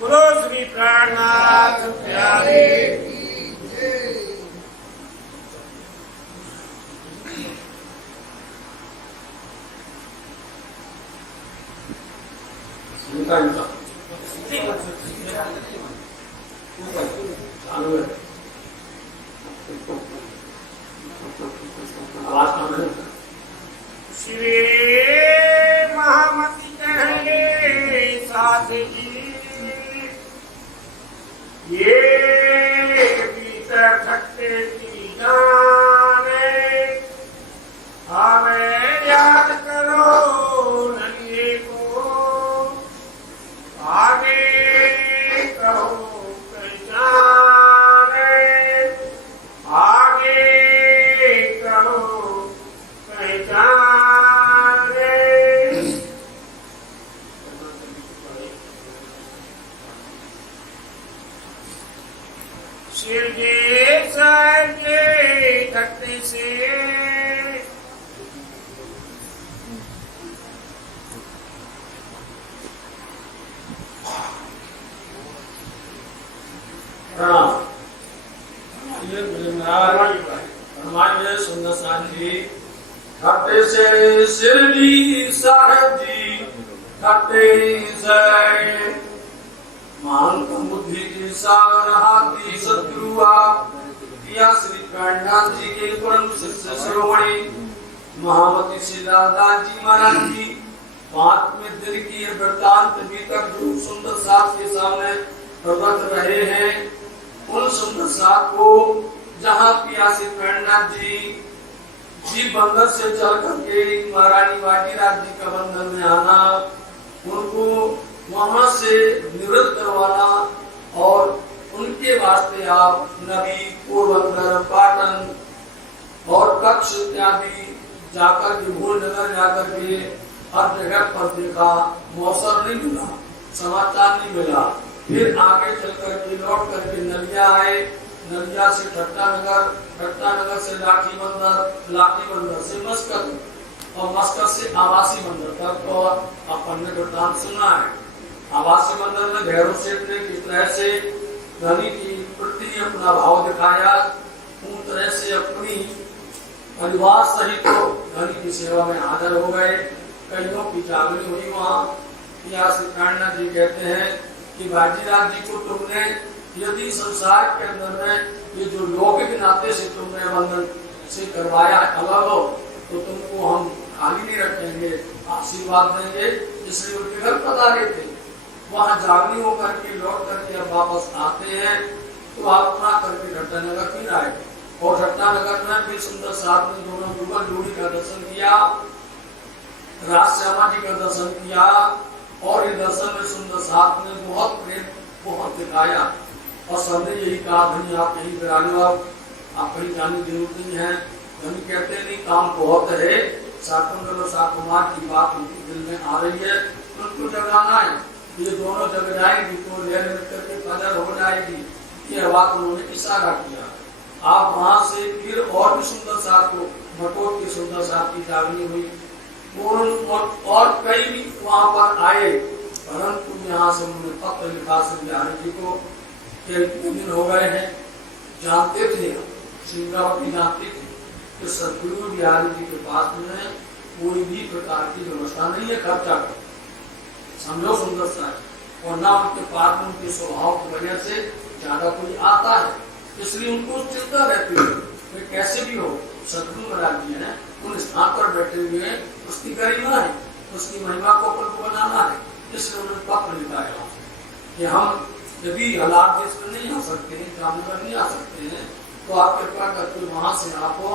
बोलो श्री प्राणनाथ प्यारे श्री महामती कहे साथ जी ये भीतर थकते की जाने हमें याद करो नन्हे को आगे कहो पहचाने आगे कहो पहचाने सिर के सर के घटने से हमारे सुंदर साथी घटे से शिरडी साहेब जी घटे से मान बुद्धि की सागर हाथी सतगुरुआ किया श्री प्राणनाथ जी के परम शिष्य शिरोमणि महामती श्री दादा जी महाराज जी बात में दिल की वृत्तांत भी तक जो सुंदर साथ के सामने प्रकट रहे हैं उन सुंदर साथ को जहाँ पिया श्री प्राणनाथ जी बंधन से चल करके महारानी वाटीराज जी का बंधन में आना उनको वहां से निवृत्त करवाना और उनके वास्ते आप नवी पोरबंदर पाटन और कक्ष इत्यादि जाकर के भूल नगर जाकर के हर जगह पर देखा मौसम नहीं मिला समाचार नहीं मिला फिर आगे चल करके लौट करके नलिया आए नलिया से ठट्टा नगर से लाठी बंदर से मस्कत और मस्कत से आवासी मंदिर तक तो अपन ने वृत्तांत सुना है। आवासी मंदिर में भैरव सेठ ने किस तरह से धनी की प्रति अपना भाव दिखाया उन तरह से अपनी परिवार सहित तो धनी की सेवा में हाजिर हो गए। कईयों की जागरण हुई वहाँ पिया श्री प्राणनाथ जी कहते हैं कि बाजीराज जी को तुमने यदि संसार के अंदर में ये जो लौकिक नाते से तुमने बंधन से करवाया अलग हो तो तुमको हम खाली नहीं रखेंगे आशीर्वाद देंगे। इसलिए उनके घर पधारे थे वहाँ जागनी होकर के लौट करके अब वापस आते हैं तो आप अपना करके ठट्टा नगर फिर आए और ठट्टा नगर में फिर सुंदर साथ में दोनों युगल जोड़ी का दर्शन किया राज श्यामा जी का दर्शन किया और ये दर्शन में सुंदर साथ में बहुत प्रेम बहुत दिखाया और सबने यही कहा धनी आप यही बिरालो आप कहीं जाने की जरूरत नहीं है। धनी कहते नहीं काम बहुत है शाकुंतल और शाकुमार की बात उनके दिल में आ रही है उनको जगाना है ये दोनों जग जाएंगी तो लेर मिलकर के कदर हो जाएगी। ये बात उन्होंने इशारा किया। आप वहां से फिर और भी सुंदर साथ को मटोट की सुंदर साथ की जागनी हुई और कई भी वहां पर आए परंतु यहाँ से उन्होंने पत्र लिखा श्री बिहारी जी को कितने दिन हो गए हैं जानते थे सिंगावती जानती थी कि सदगुरु बिहारी जी के पास में कोई भी प्रकार की व्यवस्था नहीं है खर्चा कर समझो सुंदर सा और ना उनके पास में उनके स्वभाव की वजह से ज्यादा कोई आता है इसलिए उनको चिंता रहती है वे कैसे भी हो सदगुरु महाराज जी है उन स्थान पर बैठे हुए हैं उसकी गरिमा है उसकी महिमा को अपन को बनाना है। इसलिए उन्होंने पत्र लिखा है कि हम यदि हालात देश में नहीं आ सकते हैं जामनगर नहीं आ सकते हैं तो आप कृपा करके वहां से आपको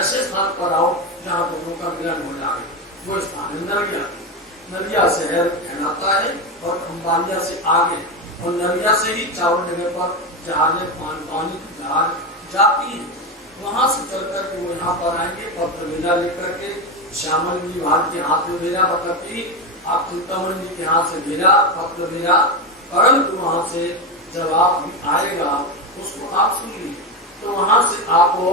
ऐसे स्थान पर आओ जहाँ दोनों का मिलन हो जाए। वो स्थान है नलिया शहर कहलाता है और खम्बालिया से आगे और नलिया से ही चावल जगह पर जहाज पानी की जहाज जाती है वहां से चल करके वो यहाँ पर आएंगे पत्र भेजा लेकर के श्यामल जी भारत के हाथ में भेजा बताती आप चिंतामणि जी के हाथ से भेजा पत्र भेजा परंतु वहां से जब आप आएगा उसको आप सुनिए तो वहां से आपको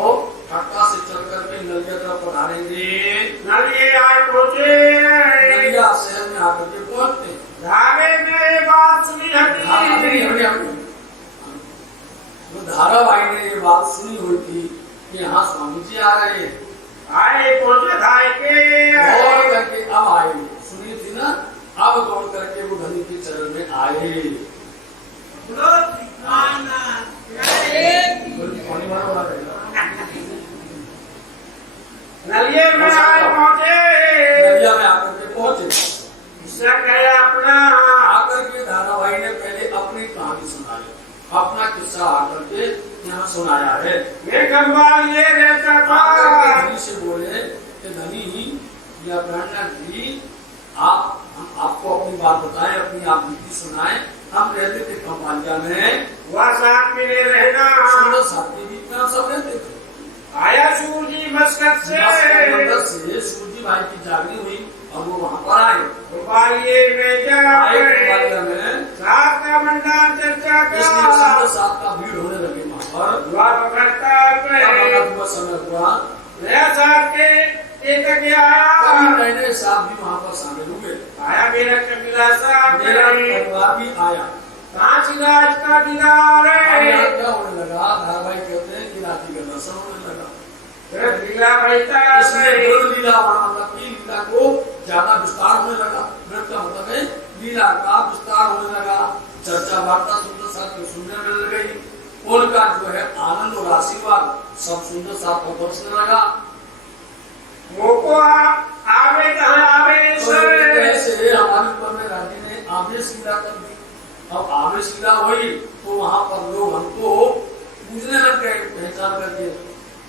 ठट्टा से चल करके नलिया तरफ पधारेंगे। नलिया पहुंचे बात सुनी हुई थी कि हाँ स्वामी जी आ रहे हैं, आए पहुंचे धाय के दौड़ करके अब आए, सुनी थी ना, अब दौड़ करके वो धनी के चरण में आए। पानी वाला नलिये में आए पहुंचे, नदिया में आकर के पहुंचे। किस्सा कहे अपना, आकर के दादा भाई ने पहले अपनी कहानी सुनाई, अपना किस्सा आकर के यहाँ सुनाया है। ये कम्बाल ये रहता आकर था, के धनी से बोले कि धनी या ब्राह्मण जी, आप हम आपको अपनी बात बताएं, अपनी आप बीती सुनाएं। हम रहते थे कम्बालिया में, वह साथ मिले रहना। सुंदर साथी भी इतना सब रहते थे। आया सूरजी मस्कत से, सूरजी भाई की जागरी हुई और वो वहाँ पर आए। कम्बालिये में जा आए कम्बालिया में, साथ का मंडान चर्चा इसलिए का सुंदर साथ का भीड़ होने लगे वहाँ पर। दुआ पकड़ता हुआ समय हुआ, नया साथ के एक के आया, कभी नए साहब भी वहाँ पर शामिल हुए। आया मेरा कबीला साहब, मेरा परिवार भी आया। कांच गाज का दीदार अब यहाँ है, क्या होने लगा, धारावाही कहते हैं कि रात्रि का दर्शन होने लगा। फिर लीला बहता इसलिए है, गुरु लीला मतलब की लीला को ज्यादा विस्तार होने लगा। व्रत का मतलब है लीला का विस्तार होने लगा। चर्चा वार्ता सुंदर साथ को सुनने में लग गई। उनका जो है आनंद और आशीर्वाद सब सुंदर साथ को बरसने लगा। मोको आवे कहाँ आवे तो ऐसे हमारे ऊपर में राज्य ने आवेश लीला कर दी। अब आवेश लीला हुई तो वहाँ पर लोग हमको पूजने लग गए, पहचान करके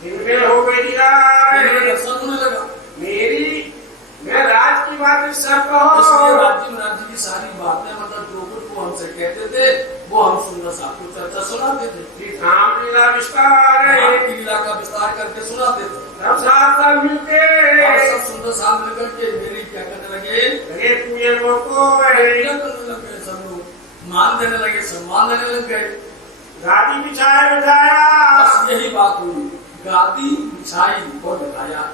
इनमें हो गई दीदार, दर्शन होने लगा। मेरी मैं राज की बात सब इसलिए कहो, राज्य की सारी बातें मतलब जो कुछ वो हमसे कहते थे वो हम सुंदर साहब को चर्चा सुनाते थे। राम लीला विस्तार है, राम की लीला का विस्तार करके सुनाते थे। सब साथ मिलके और सब सुंदर साहब मिलकर के मेरी क्या करने लगे, लगे पूजन मोको है, पूजा करने लग गए। सब लोग मान देने लगे, सम्मान देने लग गए। गादी बिछाए बिठाया, बस यही बात हुई, गादी बिछाई और बिठाया।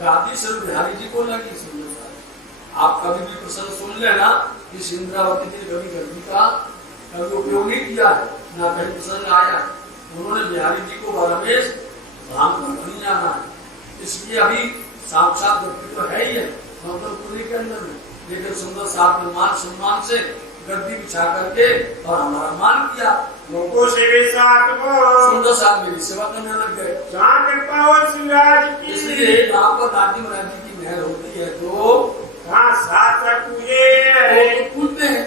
गादी सिर्फ बिहारी जी को लगी। सुंदर साहब आप कभी भी प्रसंग सुन लेना कि इंद्रावती जी कभी गद्दी का कभी उपयोग नहीं किया है, ना कहीं प्रसंग आया। उन्होंने बिहारी जी को रमेश धाम का नहीं जाना है, इसलिए अभी साक्षात व्यक्ति तो है ही है मंत्रपुरी के अंदर में, लेकिन सुंदर साहब ने मान सम्मान से गद्दी बिछा करके और हमारा मान किया। मोको से भी साथ को सुंदर साहब मेरी सेवा करने लग गए। जहाँ कृपा हो शिवराज की, इसलिए यहाँ पर दादी महाराज जी की मेहर होती है तो वहाँ साथ पूजे तो पूछते हैं।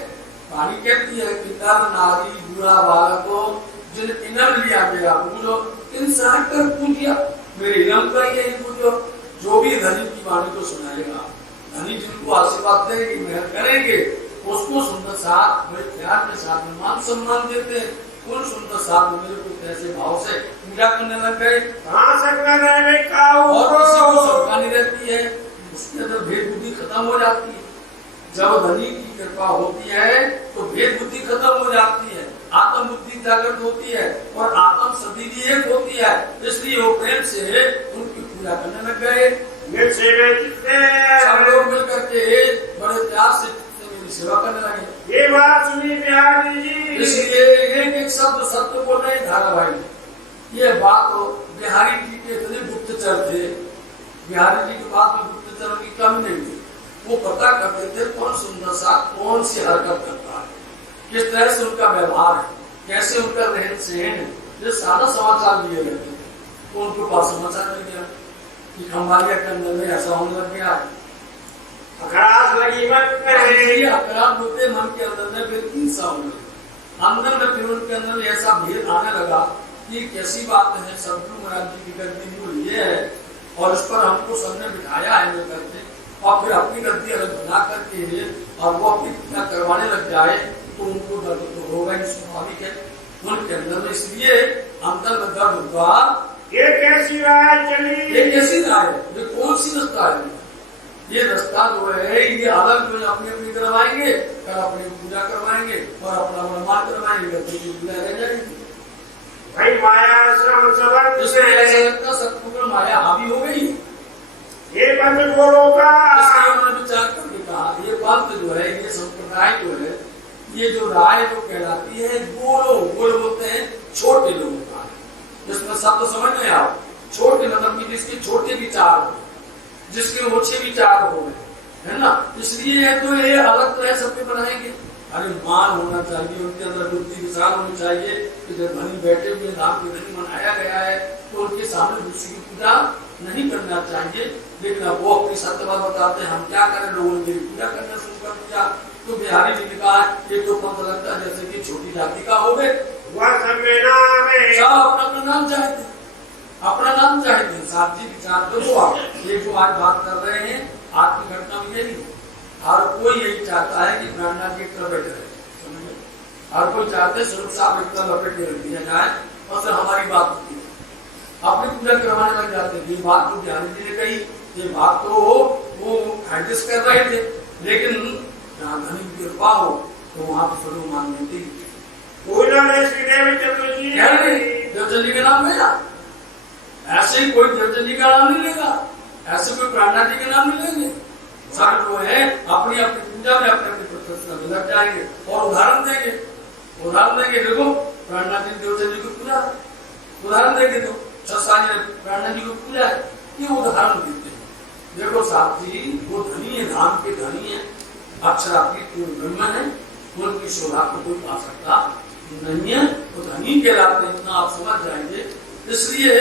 पानी कहती है कि नर नारी बुरा बालको जिन इनम लिया गया पूजो, इन साठ कर पूजिया, मेरे इनम का यही पूजो। जो भी धनी की वाणी को सुनाएगा, धनी जिनको आशीर्वाद देंगे, मेहर करेंगे, उसको सुंदर साथ बड़े प्यार के साथ में मान सम्मान देते हैं। उन सुंदर साथ में मेरे को ऐसे भाव से पूजा करने लग गए। कहाँ सकना रहने का और किसी को शंका नहीं रहती है, उसके अंदर भेद बुद्धि खत्म हो जाती है। जब धनी की कृपा होती है तो भेद बुद्धि खत्म हो जाती है, आत्म बुद्धि जागृत होती है और आत्म सदी भी एक होती है। इसलिए वो प्रेम से उनकी पूजा करने लग गए। सब लोग मिल करके बड़े प्यार से मेरी सेवा करने लगे। ये बात सुनी बिहारी जी, इसलिए एक एक शब्द सत्य बोल रहे धारावाही। ये बात तो बिहारी जी के इतने गुप्तचर थे, बिहारी जी की बात में गुप्तचर की कमी नहीं थी। वो पता करते थे कौन सुंदर सा कौन सी हरकत करता है, किस तरह से उनका व्यवहार है, कैसे उनका रहन सहन है। ये सारा समाचार लिए रहते थे। तो उनके पास समाचार मिल गया कि खंबालिया के अंदर में ऐसा होने लग गया। अखरास लगी मन में, अखराब होते मन के अंदर में फिर हिंसा होने लगी। अंदर में फिर उनके अंदर में ऐसा भेद आने लगा कि कैसी बात है, सदगुरु महाराज जी की गद्दी मूल ये है और इस पर हमको सबने बिठाया है मिल करके, और फिर अपनी गद्दी अलग बना करके और वो अपनी पूजा करवाने लग जाए तो उनको दर्द तो होगा ही, स्वाभाविक है उनके अंदर में। इसलिए अंदर में दर्द होगा। ये कैसी राय चली, ये कैसी राय है, ये कौन सी रास्ता है? ये रास्ता जो है ये अलग जो अपनी अपनी करवाएंगे, कल अपनी पूजा करवाएंगे और अपना मनमान करवाएंगे, पूजा रह जाएगी। भाई माया श्रम सबक इसलिए ऐसा लगता सतपुर माया हावी हो गई। ये बंद गोलों का, इसलिए उन्होंने विचार करके कहा ये पंथ जो है, ये संप्रदाय जो है, ये जो राय जो कहलाती है गोलो, गोल बोलते हैं छोटे लोगों का, जिसमें शब्द समझ में आओ, छोटे मतलब कि जिसके छोटे विचार हो, जिसके ओछे विचार हो, है ना। इसलिए तो ये अलग तरह सबके बनाएंगे। अरे मान होना चाहिए, उनके अंदर बुद्धि विचार होनी चाहिए कि जब धनी बैठे हुए धाम के धनी मनाया गया है तो उनके सामने दूसरी की पूजा नहीं करना चाहिए। लेकिन अब वो अपनी सत्यता बताते हैं, हम क्या करें, लोगों ने मेरी पूजा करना शुरू कर दिया। तो बिहारी जी ने कहा ये तो पंथ लगता है जैसे कि छोटी जाति का हो गए, सब अपना नाम चाहते हैं, अपना नाम चाहते हैं। साथ जी विचार करो आप, ये जो आज बात कर रहे हैं आज की घटना में यही हर कोई यही चाहता है कि ब्राह्मण की एक लपेट रहे, हर कोई चाहते हैं स्वरूप साहब एक लपेट रख दिया जाए और फिर हमारी बात होती है, अपनी पूजा करवाने लग जाते हैं। ये बात तो ध्यान देने गई, ये बात तो वो एडजस्ट कर रहे थे, लेकिन जहाँ धनी की कृपा हो तो वहां पर स्वरूप मान लेती देवचंदी का नाम लेगा, ऐसे ही कोई देवचंदी का नाम नहीं लेगा, ऐसे कोई प्राणनाथ जी का नाम नहीं लेंगे। सब जो है अपनी अपनी पूजा में अपने अपनी प्रतिष्ठा में लग जाएंगे और उदाहरण देंगे, देखो प्राणनाथ जी देवचंदी की पूजा, उदाहरण देंगे तो सत्साजी ने प्राणनाथ जी की पूजा है, ये उदाहरण देते हैं। देखो साहब जी वो धनी है, धाम के धनी है, अक्षरा की ब्रह्म है, उनकी शोभा को कोई पा सकता नहीं है, तो धनी के लाते इतना आप समझ जाएंगे। इसलिए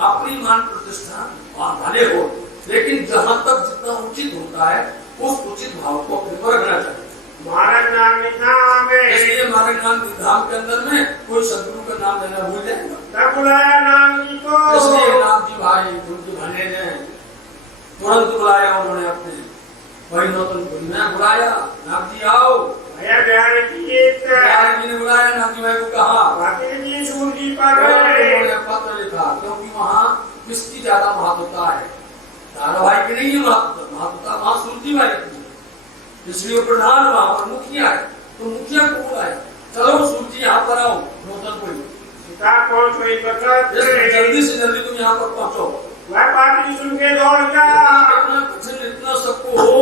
अपनी मान प्रतिष्ठा और भले हो, लेकिन जहाँ तक जितना उचित होता है उस उचित भाव को अपने को रखना चाहिए। महाराज नाम इसलिए महाराज नाम धाम के अंदर में कोई सदगुरु का नाम लेना भूल जाएगा, बुलाया नाम जी को, इसलिए नाम जी भाई उनके भने ने तुरंत बुलाया, उन्होंने अपने वही नौतनपुरी में बुलाया, नाम जी आओ। बिहारी जी ने बुलाया, नाम जी भाई को कहा पत्र लिखा, क्योंकि वहाँ किसकी ज्यादा महत्वता है, धारावाहिक की नहीं है महत्वता, वहाँ सूरजी भाई की, इसलिए प्रधान वहाँ पर मुखिया है, तो मुखिया को बुलाया, चलो सूरजी यहाँ पर आओ नौतनपुरी, जल्दी से जल्दी तुम यहाँ पर पहुँचो। वह पार्टी सुन के दौड़ जा, इतना सबको हो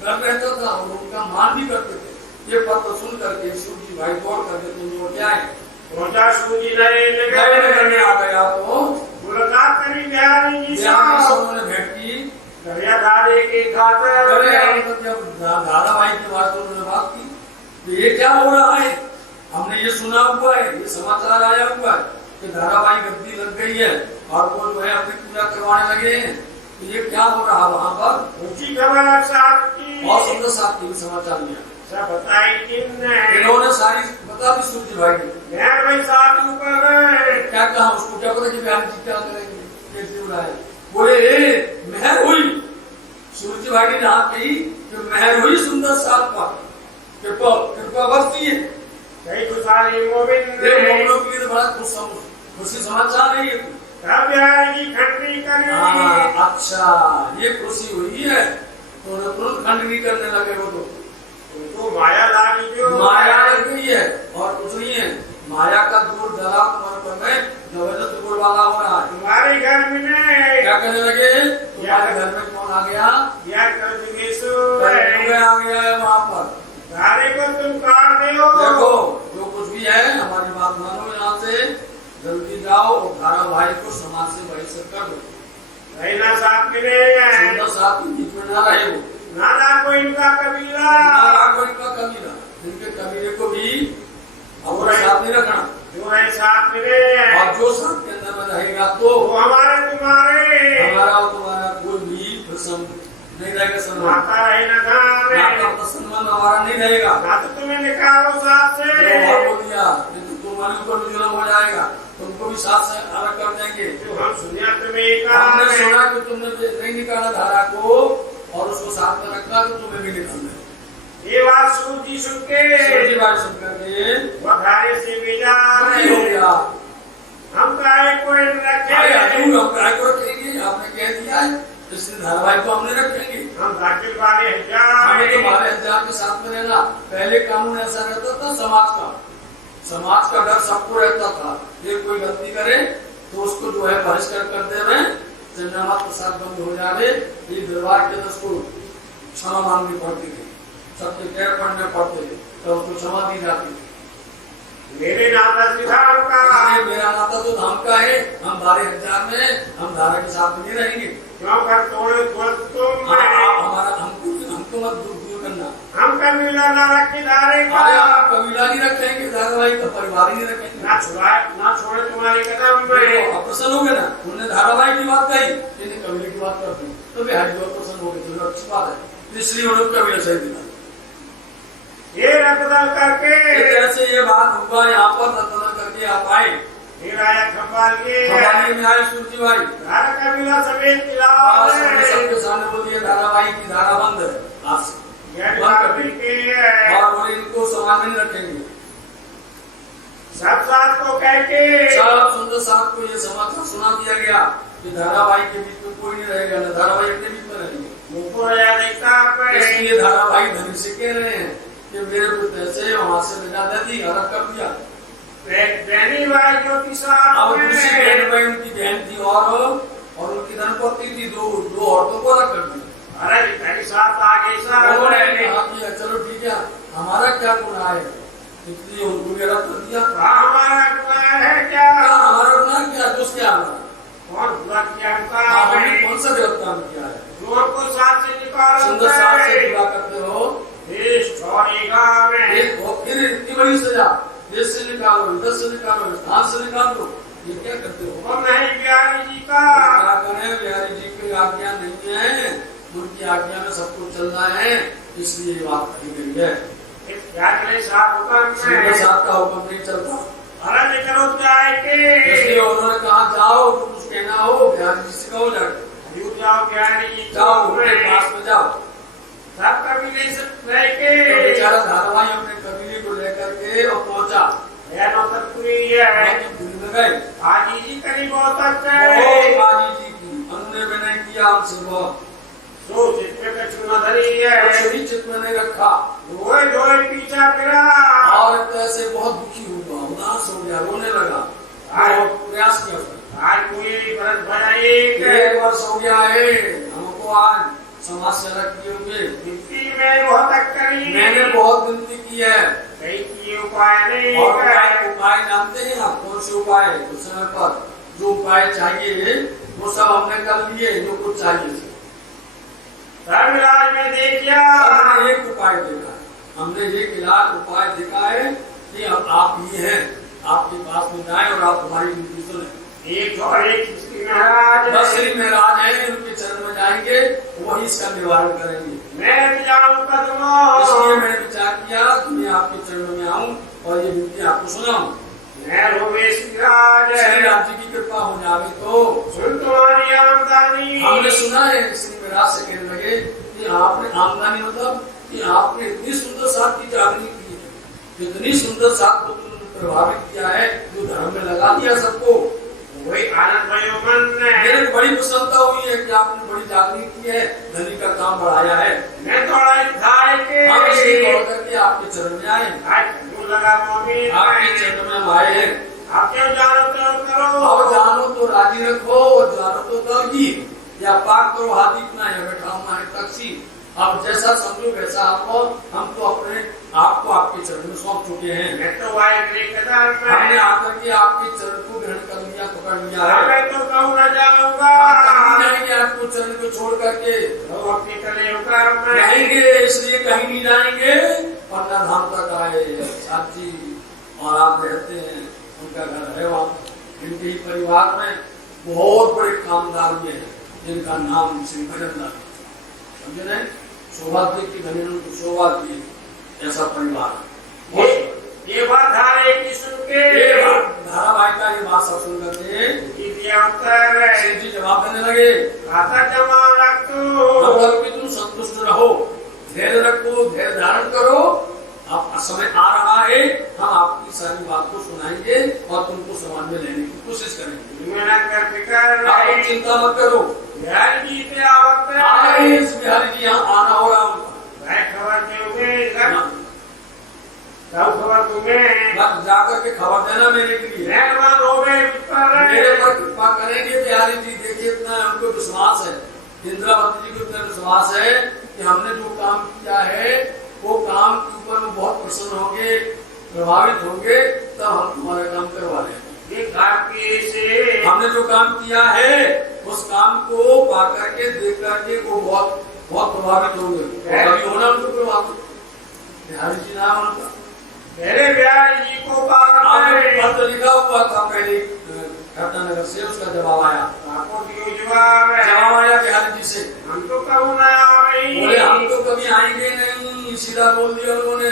कर रहता था और उनका मान भी करते थे। ये पत्र सुन करके सूरजी भाई दौड़ करके तुम लोग जाए पहुंचा, सूरजी करने आ गया तो मुलाकात करी बिहारी जी से, उन्होंने भेंट की, दादे के खाते दादा भाई के बाद उन्होंने बात की, ये क्या हो रहा है, हमने ये सुना हुआ है, ये समाचार आया हुआ है कि धारावाही गद्दी लग गई है और वो जो है अपनी पूजा करवाने लगे हैं, तो ये क्या हो रहा वहाँ पर, ऊंची खबर साथ की और सुंदर साथ की समाचार लिया, सब बताई इन्होंने सारी बता दी सूरज भाई ने, भाई साथ ऊपर क्या कहा उसको, क्या पता कि बिहारी जी क्या करेंगे, कैसे हो रहा है, बोले मेहर हुई, सूरज भाई ने जहाँ कही कि मेहर हुई सुंदर साथ का, कृपा बरती है, कई खुशहाली गोविंद मोमनों के लिए तो बड़ा खुशी समाचार है ये, बिहारी जी खंडनी करें, अच्छा ये खुशी हुई है, तो उन्हें तुरंत खंडनी करने लगे वो तो माया लागी जो माया लग गई है और कुछ नहीं है, माया का दूर जला तुम्हारे पर में जबरदस्त गुड़ वाला हो रहा है, तुम्हारे घर में क्या कहने लगे, तुम्हारे घर में कौन आ गया, यार कर आ गया है वहाँ पर, सारे को तुम काट दो, देखो जो कुछ भी है हमारी बात मानो, यहाँ से जल्दी जाओ और धारावाहिक को समाज से बहिष्कृत कर दो, रहना साथ में साथ बीच में न रहे, वो नाना को इनका कबीला, इनके कबीले को भी और साथ नहीं रखना, जो है साथ में और जो साथ के अंदर में रहेगा तो वो हमारे तुम्हारे, हमारा और तुम्हारा कोई भी प्रसंग नहीं रहेगा, सम्मान सम्मान हमारा नहीं रहेगा, ना तो तुम्हें निकालो साथ से, बोल दिया तुम्हारे ऊपर भी जुल्म हो जाएगा, तुमको भी साथ से अलग कर देंगे, जो हम सुनिया तुम्हें हमने सुना कि तुमने नहीं निकाला धारा को और उसको साथ में रखना, तो तुम्हें भी निकालना है, ये बात सूरजी सुन के बात सुन करके वखारे से भेजा हो गया, हम काय को रखेंगे, आपने कह दिया है, इसलिए धारावाहिक को हमने रखेंगे, हम दाखिल वाले हमें तो हमारे हजार के साथ में रहना, पहले कानून ऐसा रहता था समाज का डर सबको रहता था, ये कोई गलती करे तो उसको जो है बहिष्कार कर दे रहे, जन्नामात प्रसाद बंद हो जाए, ये दरबार के अंदर को क्षमा मांगनी पड़ती थी, सबके पैर पड़ने पड़ते थे तो उसको क्षमा दी जाती थी, मेरे नाता श्रीधाम का इसलिए मेरा नाता तो धाम का है। हम 12,000 में हम धारा के साथ में नहीं रहेंगे। क्यों कर तोड़े तुम आप हमारा हमको मत दूर करना। हम कबीला ना रखे धारे का अरे आप कबीला नहीं रखेंगे, धारावाहिक का परिवार ही नहीं रखेंगे। ना छोड़े तुम्हारे कदम में। आप प्रसन्न हो गए ना, उन्होंने धारावाहिक की बात कही, इन्हें कबीले की बात करते हैं तो बिहारी बहुत प्रसन्न हो गए। चलो अच्छी बात है, इसलिए उन्होंने कबीला सही दिला। ये रद्दल करके जैसे ये बात हुआ यहाँ पर रद्दल करके आप आए, फिर आया खपाली में आए सूर्य भाई धारा कबीला समेत सबके सामने बोल दिया धारावाहिक की धारा बंद है आज से, और इनको समाज में रखेंगे। सब साथ को कह के सब सुंदर साथ को ये समाचार सुना दिया गया कि धारावाहिक के बीच में कोई नहीं रहेगा, न धारावाहिक के बीच में रहेंगे। इसलिए धारावाहिक धनी से कह रहे हैं कि मेरे को पैसे वहां से मिला दी, अलग कर दिया। बहनी भाई जो अब दूसरी बहन भाई उनकी बहन थी और उनकी धर्मपत्नी थी, दो औरतों को अलग कर दिया। अरे साथ आगे चलो ठीक है, हमारा क्या गुनाह है, इसलिए उनको गिरफ्तार कर दिया। हमारा गुनाह है क्या? हमारा गुनाह क्या, दोस्त क्या हमारा कौन बुरा किया? कौन सा गिरफ्तार किया है? जोर को साथ से निकालो, सुंदर साथ से पूरा करते हो, फिर इतनी बड़ी सजा, देश से निकालो, इधर से निकालो, स्थान से निकालो, ये क्या करते हो? हम नहीं बिहारी जी का क्या करें, बिहारी जी की आज्ञा नहीं है, उनकी आज्ञा में सब कुछ चलना है, इसलिए ये बात कही गई है। साथ का हुक्म नहीं चलता। अरे करो क्या है के इसलिए उन्होंने कहा जाओ, कुछ कहना हो बिहारी जी से कहो, जाओ बिहारी जी जाओ, उनके पास में जाओ। सब कबीले से लेके बेचारा धारावाही अपने कबीले को लेकर के और पहुंचा नौतरपुरी है गए। हाजी जी करीब बहुत हाजी जी की हमने विनय किया हमसे बहुत, सो चित्त में कछुआ धरी है, चित्त में नहीं रखा, रोए पीछा फिरा और ऐसे बहुत दुखी हुआ, उदास हो गया, रोने लगा, प्रयास किया। आज कोई बरस भराई 1 वर्ष हो गया है हमको, आज समाज से अलग किए हुए, मिट्टी में बहुत करी, मैंने बहुत विनती की है, कई किए उपाय नहीं। और उपाय जानते हैं आप कौन से उपाय? उस समय पर जो उपाय चाहिए वो सब हमने कर लिए, जो कुछ चाहिए धर्मराज में देखिया, हमने एक उपाय देखा, हमने एक इलाज उपाय देखा है कि अब आप ही हैं, आपके पास में जाए और आप हमारी विनती सुने। एक श्री महाराज बस श्री महाराज है, उनके चरण में जाएंगे, वही इसका निवारण करेंगे। मैं भी जाऊँ कदमों, इसलिए मैंने विचार किया कि मैं आपके चरणों में आऊँ और ये विनती आपको सुनाऊं। श्रीराज जी की कृपा हो जाए तो सुन तुम्हारी आमदनी। हमने सुना है, श्री महाराज से कहने लगे कि आपने आमदनी मतलब कि आपने इतनी सुंदर साथ की जागृति की है, इतनी सुंदर साथ को तुमने प्रभावित किया है, जो धर्म में लगा दिया सबको, वही आनंद भयो मन में मेरे को बड़ी प्रसन्नता हुई है कि आपने बड़ी जागृति की है, धनी का काम बढ़ाया है। मैं थोड़ा धाय के हम इसलिए दौड़ करके आपके चरण में आए, आज लगा मोमी आपके चरण में हम आए हैं। आप क्यों जानो तो करो, अब जानो तो राजी रखो, जानो तो तरकीब, या पाक करो हाथी ना, या बैठा है तकसी। अब जैसा समझो वैसा आपको, हम तो अपने आपको आपके चरण में सौंप चुके हैं। मैं तो आए हमने आकर के आपके चरण को ग्रहण कर लिया, पकड़ लिया है। मैं तो कहूँ न जाऊंगा, जाएंगे आपको चरण को छोड़ करके, अपने कले उतर रहेंगे, इसलिए कहीं नहीं जाएंगे। पन्ना धाम तक आए साथी और आप रहते हैं, उनका घर है वहाँ, इनके ही परिवार में बहुत बड़े कामदार में है, जिनका नाम श्री भजनदास, समझे नहीं? सौभाग्य की धनी को सौभाग्य ऐसा परिवार। ये बात धारे की सुन के धारावाहिक का ये बात सब सुन करके जी जवाब देने लगे, जमा रख मतलब कि तुम संतुष्ट रहो, धैर्य रखो, धैर्य धारण करो, अब समय आ रहा है, हम आपकी सारी बात को सुनाएंगे और तुमको समाज में लेने की कोशिश करेंगे। आप चिंता मत करो, बिहारी जी यहाँ आना हो रहा उनका, खबर खबर तुम्हें जाकर के खबर देना मेरे के लिए, मेरे पर कृपा करेंगे। बिहारी जी देखिए इतना हमको विश्वास है, इंद्रावती जी को इतना विश्वास है कि हमने जो काम किया है वो काम के ऊपर में बहुत प्रसन्न होंगे, प्रभावित होंगे तब हम तुम्हारा काम करवा लेंगे। हमने जो काम किया है उस काम को पा करके देख करके वो बहुत बहुत प्रभावित होंगे। अभी होना उनको प्रभावित बिहारी जी नाम उनका मेरे बिहारी जी को पत्र लिखा हुआ था पहले घटनानगर से, उसका जवाब आया बिहारी जी से। हम तो कब बोले हम तो कभी आएंगे नहीं, सीधा बोल दिया लोगों ने।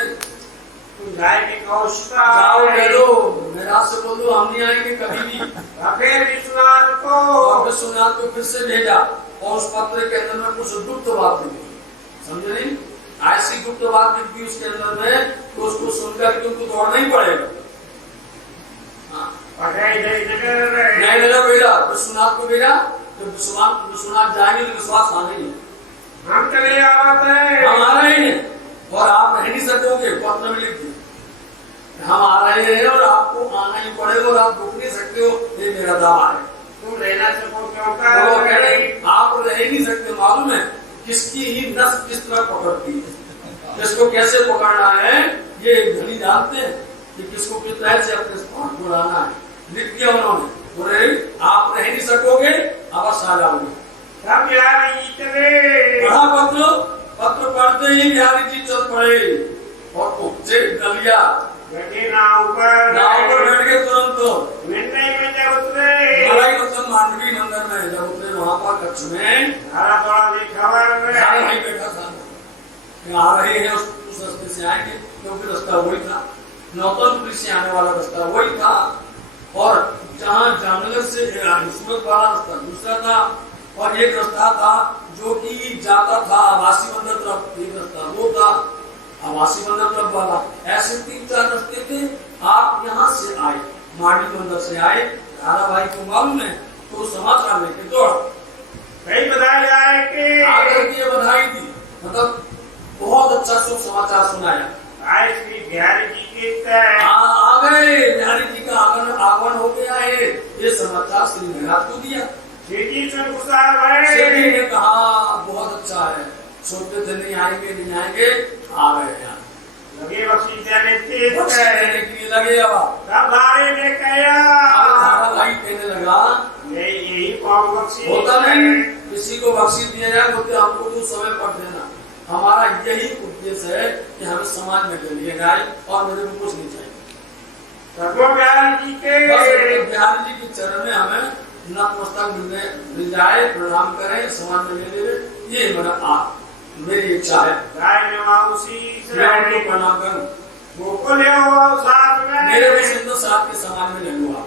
जाओ कह दो मेरा से बोल दो हम नहीं आएंगे कभी भी। फिर विश्वनाथ को फिर से भेजा और उस पत्र के अंदर में कुछ गुप्त बात लिखी, समझे नहीं, ऐसी गुप्त बात लिखी उसके अंदर में तो उसको सुनकर के उनको दौड़ना ही पड़ेगा। नहीं भेजा विश्वनाथ को भेजा तो विश्वनाथ जाएंगे तो विश्वास आने नहीं, हम चले हम आ रहे हैं और आप रह नहीं सकोगे। पत्र में लिख दिया हम आ रहे हैं और आपको आना ही पड़ेगा और आप रुक नहीं सकते हो, ये मेरा दावा है। तुम रहना सको क्यों आप रह नहीं सकते। मालूम है किसकी ही नस किस तरह पकड़ती है, किसको कैसे पकड़ना है ये धनी जानते हैं कि किसको किस तरह से अपने स्थान को लाना है। लिख दिया उन्होंने, बोले आप रह नहीं सकोगे अवश्य आ जाओगे। पढ़ा पत्र पढ़ते ही बिहारी जी चल पड़े और पहुंचे गलिया नाव पर बैठ के तुरंत उतरे मांडवी मंदिर में जब उतरे वहाँ पर कच्छ में भाई बैठा था आ रहे हैं उस रास्ते से आएंगे क्योंकि रास्ता वही था, नौतनपुरी से आने वाला रास्ता वही था और जहाँ जामनगर से सूरत वाला रास्ता दूसरा था और एक रास्ता था जो कि जाता था आवासी बंदर तरफ, एक रास्ता वो था आवासी बंदर तरफ वाला। ऐसे 3-4 रास्ते थे। आप यहाँ से आए मांडवी बंदर से आए, राधा भाई को मालूम है तो समाचार लेके दौड़ा कई बधाई आकर के बधाई दी, मतलब बहुत अच्छा शुभ समाचार सुनाया। श्री बिहारी जी के आ गए, बिहारी जी का आगमन हो गया है, ये समाचार श्री महाराज को दिया। सेठी ने कहा बहुत अच्छा है, सोचते थे नहीं आएंगे आ गए यहाँ लगे बख्शी देने के लिए लगे। अब भाई कहने लगा यही कौन बख्शी होता नहीं, किसी को बख्शी दिया जाए बोलते हमको तो समय पर देना। हमारा यही उद्देश्य है कि हमें समाज में ले लिए जाए और मेरे को कुछ नहीं चाहिए। बिहारी जी के चरण में हमें नतमस्तक मिल जाए, प्रणाम करें, समाज में ले ले, ये मेरी इच्छा है। प्रणाम करूँ मेरे को सुंदर साथ के समाज में ले लूँगा,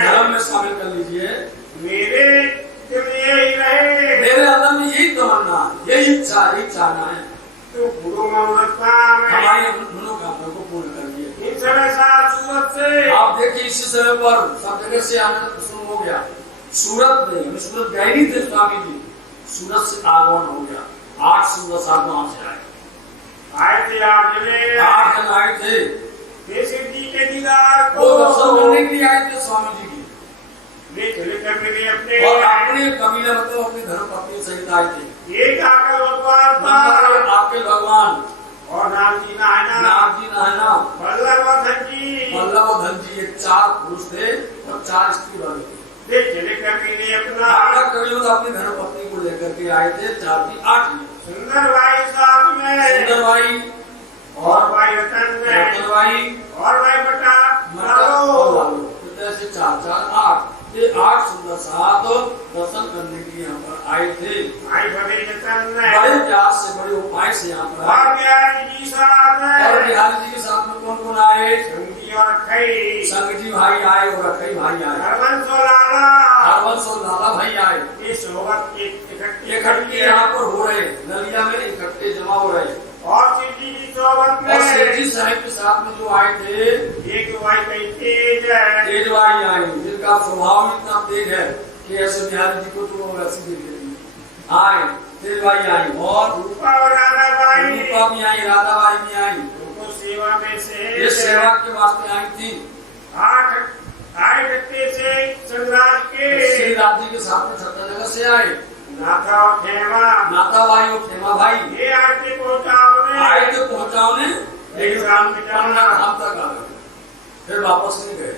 धर्म में शामिल कर लीजिए। मेरे अंदर में यही तमन्ना, यही इच्छा, यही चाहना है तो हमारी मनोकामना को पूर्ण करिए। इस समय सूरत से आप देखिए इसी समय पर सब जगह से आने तक शुरू हो गया। सूरत में सूरत गए नहीं थे स्वामी जी, सूरत से आगमन हो गया। 8 सुंदर साथ वहां से आए थे 8 जन आए थे जी के दीदार को दर्शन करने के लिए आए थे स्वामी जी की। अपने और अपने कबीला मतलब अपने धर्म पत्नी सहित आए थे। एक आकर आपके भगवान और नाम जी नहाना बल्लभ और धन जी, ये 4 पुरुष थे और 4 स्त्री वाले थे। अपना कबीला अपनी धर्म पत्नी को लेकर के आए थे। 4 थी 8 सुंदर भाई साथ में, सुंदर भाई और भाई रतन भाई और भाई बटा से 4-4 8 ये 8 सुंदर साथ दर्शन करने के लिए यहाँ पर आए थे। बड़े प्यार से बड़े उपाय से यहाँ पर और बिहारी जी के साथ में कौन कौन आए? संगजी भाई आए और अखई भाई आए, हरवंश और लाला भाई आए। इकट्ठे यहाँ पर हो रहे, नलिया में इकट्ठे जमा हो रहे। और सेठ जी साहब के साथ में जो आए थे एक भाई तेज भाई आए, जिनका स्वभाव इतना तेज है कि ऐसे बिहारी जी को तो ऐसे देख आए। तेज भाई आई और रूपा और राधा भी आई, राधा बाई भी आई। उनको सेवा में से ये सेवा के वास्ते आई थी। 8 घंटे से संगराज के श्री राज जी के साथ में छत्तरनगर से आए। नाथा और खेमा नाथा भाई और खेमा भाई ये आके पहुंचाओ आए थे पहुंचाओने। लेकिन राम पितामह धाम तक आ गए, फिर वापस नहीं गए।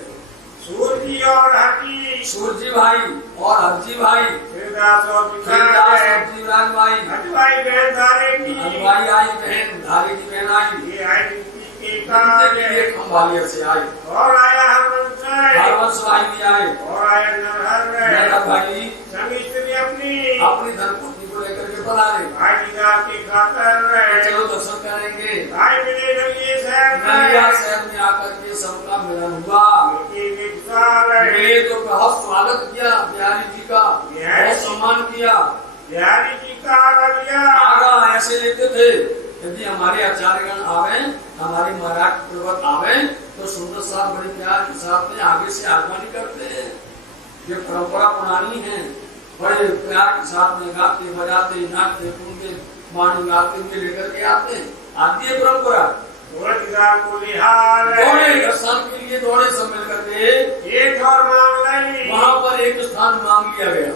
सूरजी और हरजी, सूरजी भाई और हरजी भाई, देवदास और जीवराज भाई, हरजी बहन धारे की, हलवाई आई बहन, धारे की बहन आई, ये आई के खंभालिया से आई, और आया हरवंश भाई भी आए, और आया नरहर भाई संग स्त्री अपनी धर्मपत्नी को लेकर के बना रहे, भागीदार की खातर चलो दर्शन करेंगे। भाई मिले नलिये शहर में आकर के सबका मिलन हुआ। मैंने तो बहुत स्वागत किया बिहारी जी का, बहुत सम्मान किया। बिहारी जी का आगा ऐसे लेते थे, यदि हमारे आचार्यगण आवे, हमारे महाराज पर्वत आवे तो सुंदर साहब बड़े प्यार के साथ में आगे से आगमनी करते हैं। ये परंपरा पुरानी है, बड़े प्यार के साथ में गाते बजाते नाचते उनके वाणी गाते हुए लेकर के आते हैं। आती है परंपरा। दौड़े दर्शन के लिए दौड़े सब मिल करके एक और मांग वहाँ पर एक स्थान मांग लिया गया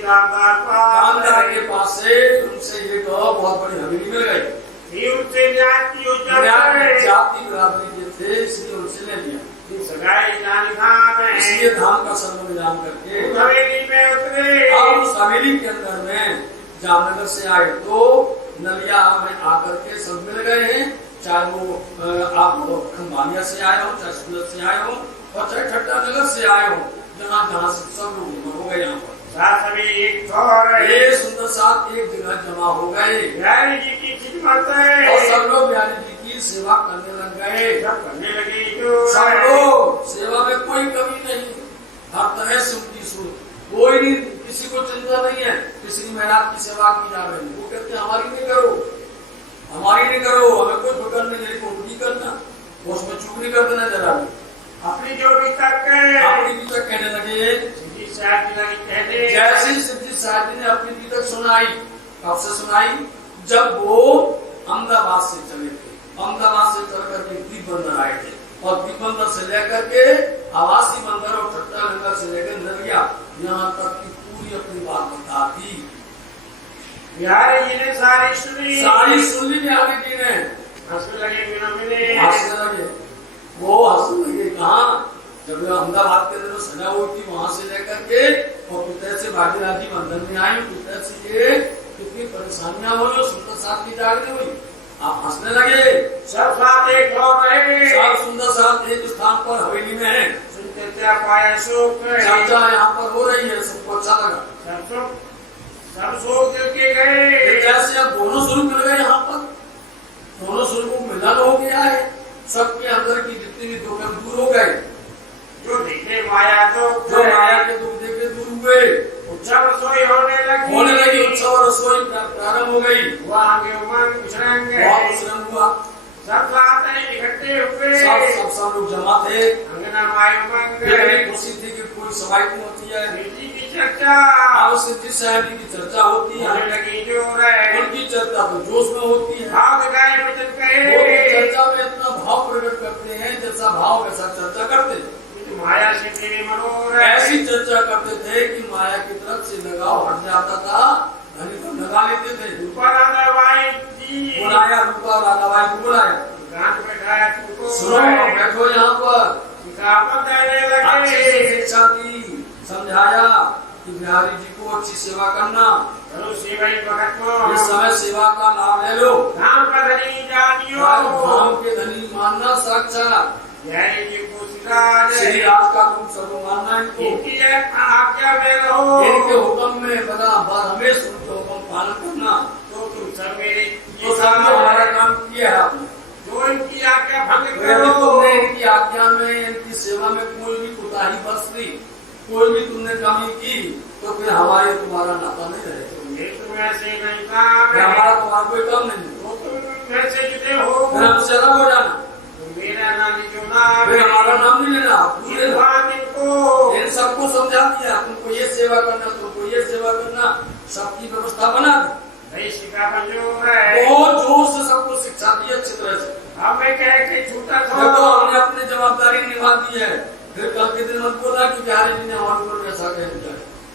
कामदार के पास से। उनसे ये कहो बहुत बड़ी हवेली मिल गई, उनसे जाति बिरादरी के थे, इसलिए उनसे ले लिया। इसलिए धाम का सर्व मिलान करके हवेली में उतरे। अब उस हवेली के अंदर में जामनगर से आए तो नलिया में आकर के सब मिल गए हैं, चाहे वो आप खंभालिया से आए हो, चाहे सूरत से आए हो और चाहे ठट्टा नगर से आए हो, जहाँ जहाँ से सब लोग हो गए। यहाँ पर सभी एक सुंदर साथ एक जगह जमा हो गए। बिहारी जी की खिदमत है और सब लोग बिहारी जी की सेवा करने लग गए। सब करने लगे सब लोग सेवा में कोई कमी नहीं, हर तरह से उनकी सुन, कोई नहीं, किसी को चिंता नहीं है किसी की मेहनत की सेवा की जा रही है। वो कहते हमारी नहीं करो, हमारी नहीं करो, हमें कोई फिक्र नहीं है, उनकी करना, वो उसमें चूक नहीं कर देना जरा भी। अपनी जो भी तक कहने लगे। कहते जैसे सिद्धि साहब जी ने अपनी बीतक सुनाई, कब से सुनाई? जब वो अहमदाबाद से चले थे, अहमदाबाद से चल करके दीप बंदर आए थे और दीप बंदर से लेकर के आवासी बंदर और ठट्टा नगर से लेकर नलिया यहाँ तक की पूरी अपनी बात बता दी। बिहारी जी ने सारी सुन ली बिहारी जी ने। हंसने लगे वो हंसने लगे। कहाँ? जब अहमदाबाद के अंदर सजा हुई थी वहां से लेकर के और पिता से भागीराजी बंधन में आई, पिता से ये कितनी परेशानियां हुई, सुंदर साथ की जागरण हुई, आप हंसने लगे। सब साथ एक और रहे, सब सुंदर साथ एक स्थान पर हवेली में है। सुनते पाया शोक चर्चा यहाँ पर हो रही है, सबको अच्छा लगा। सब शोक के गए। जैसे अब दोनों स्वरूप मिल गए, यहाँ पर दोनों स्वरूप मिलन हो गया है, सबके अंदर की जितनी भी दुख दूर हो गए। जो देखे माया तो जो माया के दुख देखे दूर हुए, उत्सव रसोई होने लगी, उत्सव रसोई प्रारंभ हो गई। उमंग हुआ, सब साथ इकट्ठे हुए, सब लोग जमा थे। अंगना माई उमंग खुशी थी कि कोई सवाई क्यों होती है, की चर्चा, अब सिद्धि साहब की चर्चा होती है, लगी जो है उनकी चर्चा तो जोश में होती है। भाव गाय वचन कहे, चर्चा में इतना भाव प्रकट करते हैं, जैसा भाव वैसा चर्चा करते हैं। माया से तेरे मनोरथ ऐसी चर्चा करते थे कि माया की तरफ से लगाव हट जाता था, धनी को लगा लेते थे। रूपा राधाबाई बुलाया, रूपा राधाबाई को बुलाया, बैठाया, सुनो बैठो यहाँ पर। अच्छी शिक्षा दी, समझाया कि बिहारी जी को अच्छी सेवा करना, इस समय सेवा का लाभ ले लो, धाम का धनी जानियो, धाम के धनी मानना साक्षात बिहारी जी को श्री राज का तुम सर्व मानना, इनकी आज्ञा में रहो, इनके हुक्म में बराबर हमें उनके हुक्म पालन करना, तो तुम सब मेरे तो सब हमारा काम किया है आपने। जो इनकी आज्ञा भंग करो, तुमने इनकी आज्ञा में, इनकी सेवा में कोई भी कोताही बरती, कोई भी तुमने कमी की, तो फिर हमारे तुम्हारा नाता नहीं रहेगा। तुम ऐसे नहीं काम, हमारा तुम्हारा कोई काम नहीं, तो तुम ऐसे जुटे हो, फिर हमसे अलग हो जाना, मेरा नाम जो नाम, फिर हमारा नाम नहीं लेना। इनको इन सबको समझा दिया, तुमको ये सेवा करना, तुमको ये सेवा करना, सबकी व्यवस्था बना दी। शिक्षा मंजूर है, बहुत जोर से सबको शिक्षा दी अच्छी तरह से। हमें कह के झूठा तो हमने अपनी जवाबदारी निभा दी है। फिर कल के दिन मत बोला कि बिहारी जी ने हमारे ऊपर ऐसा कह दिया,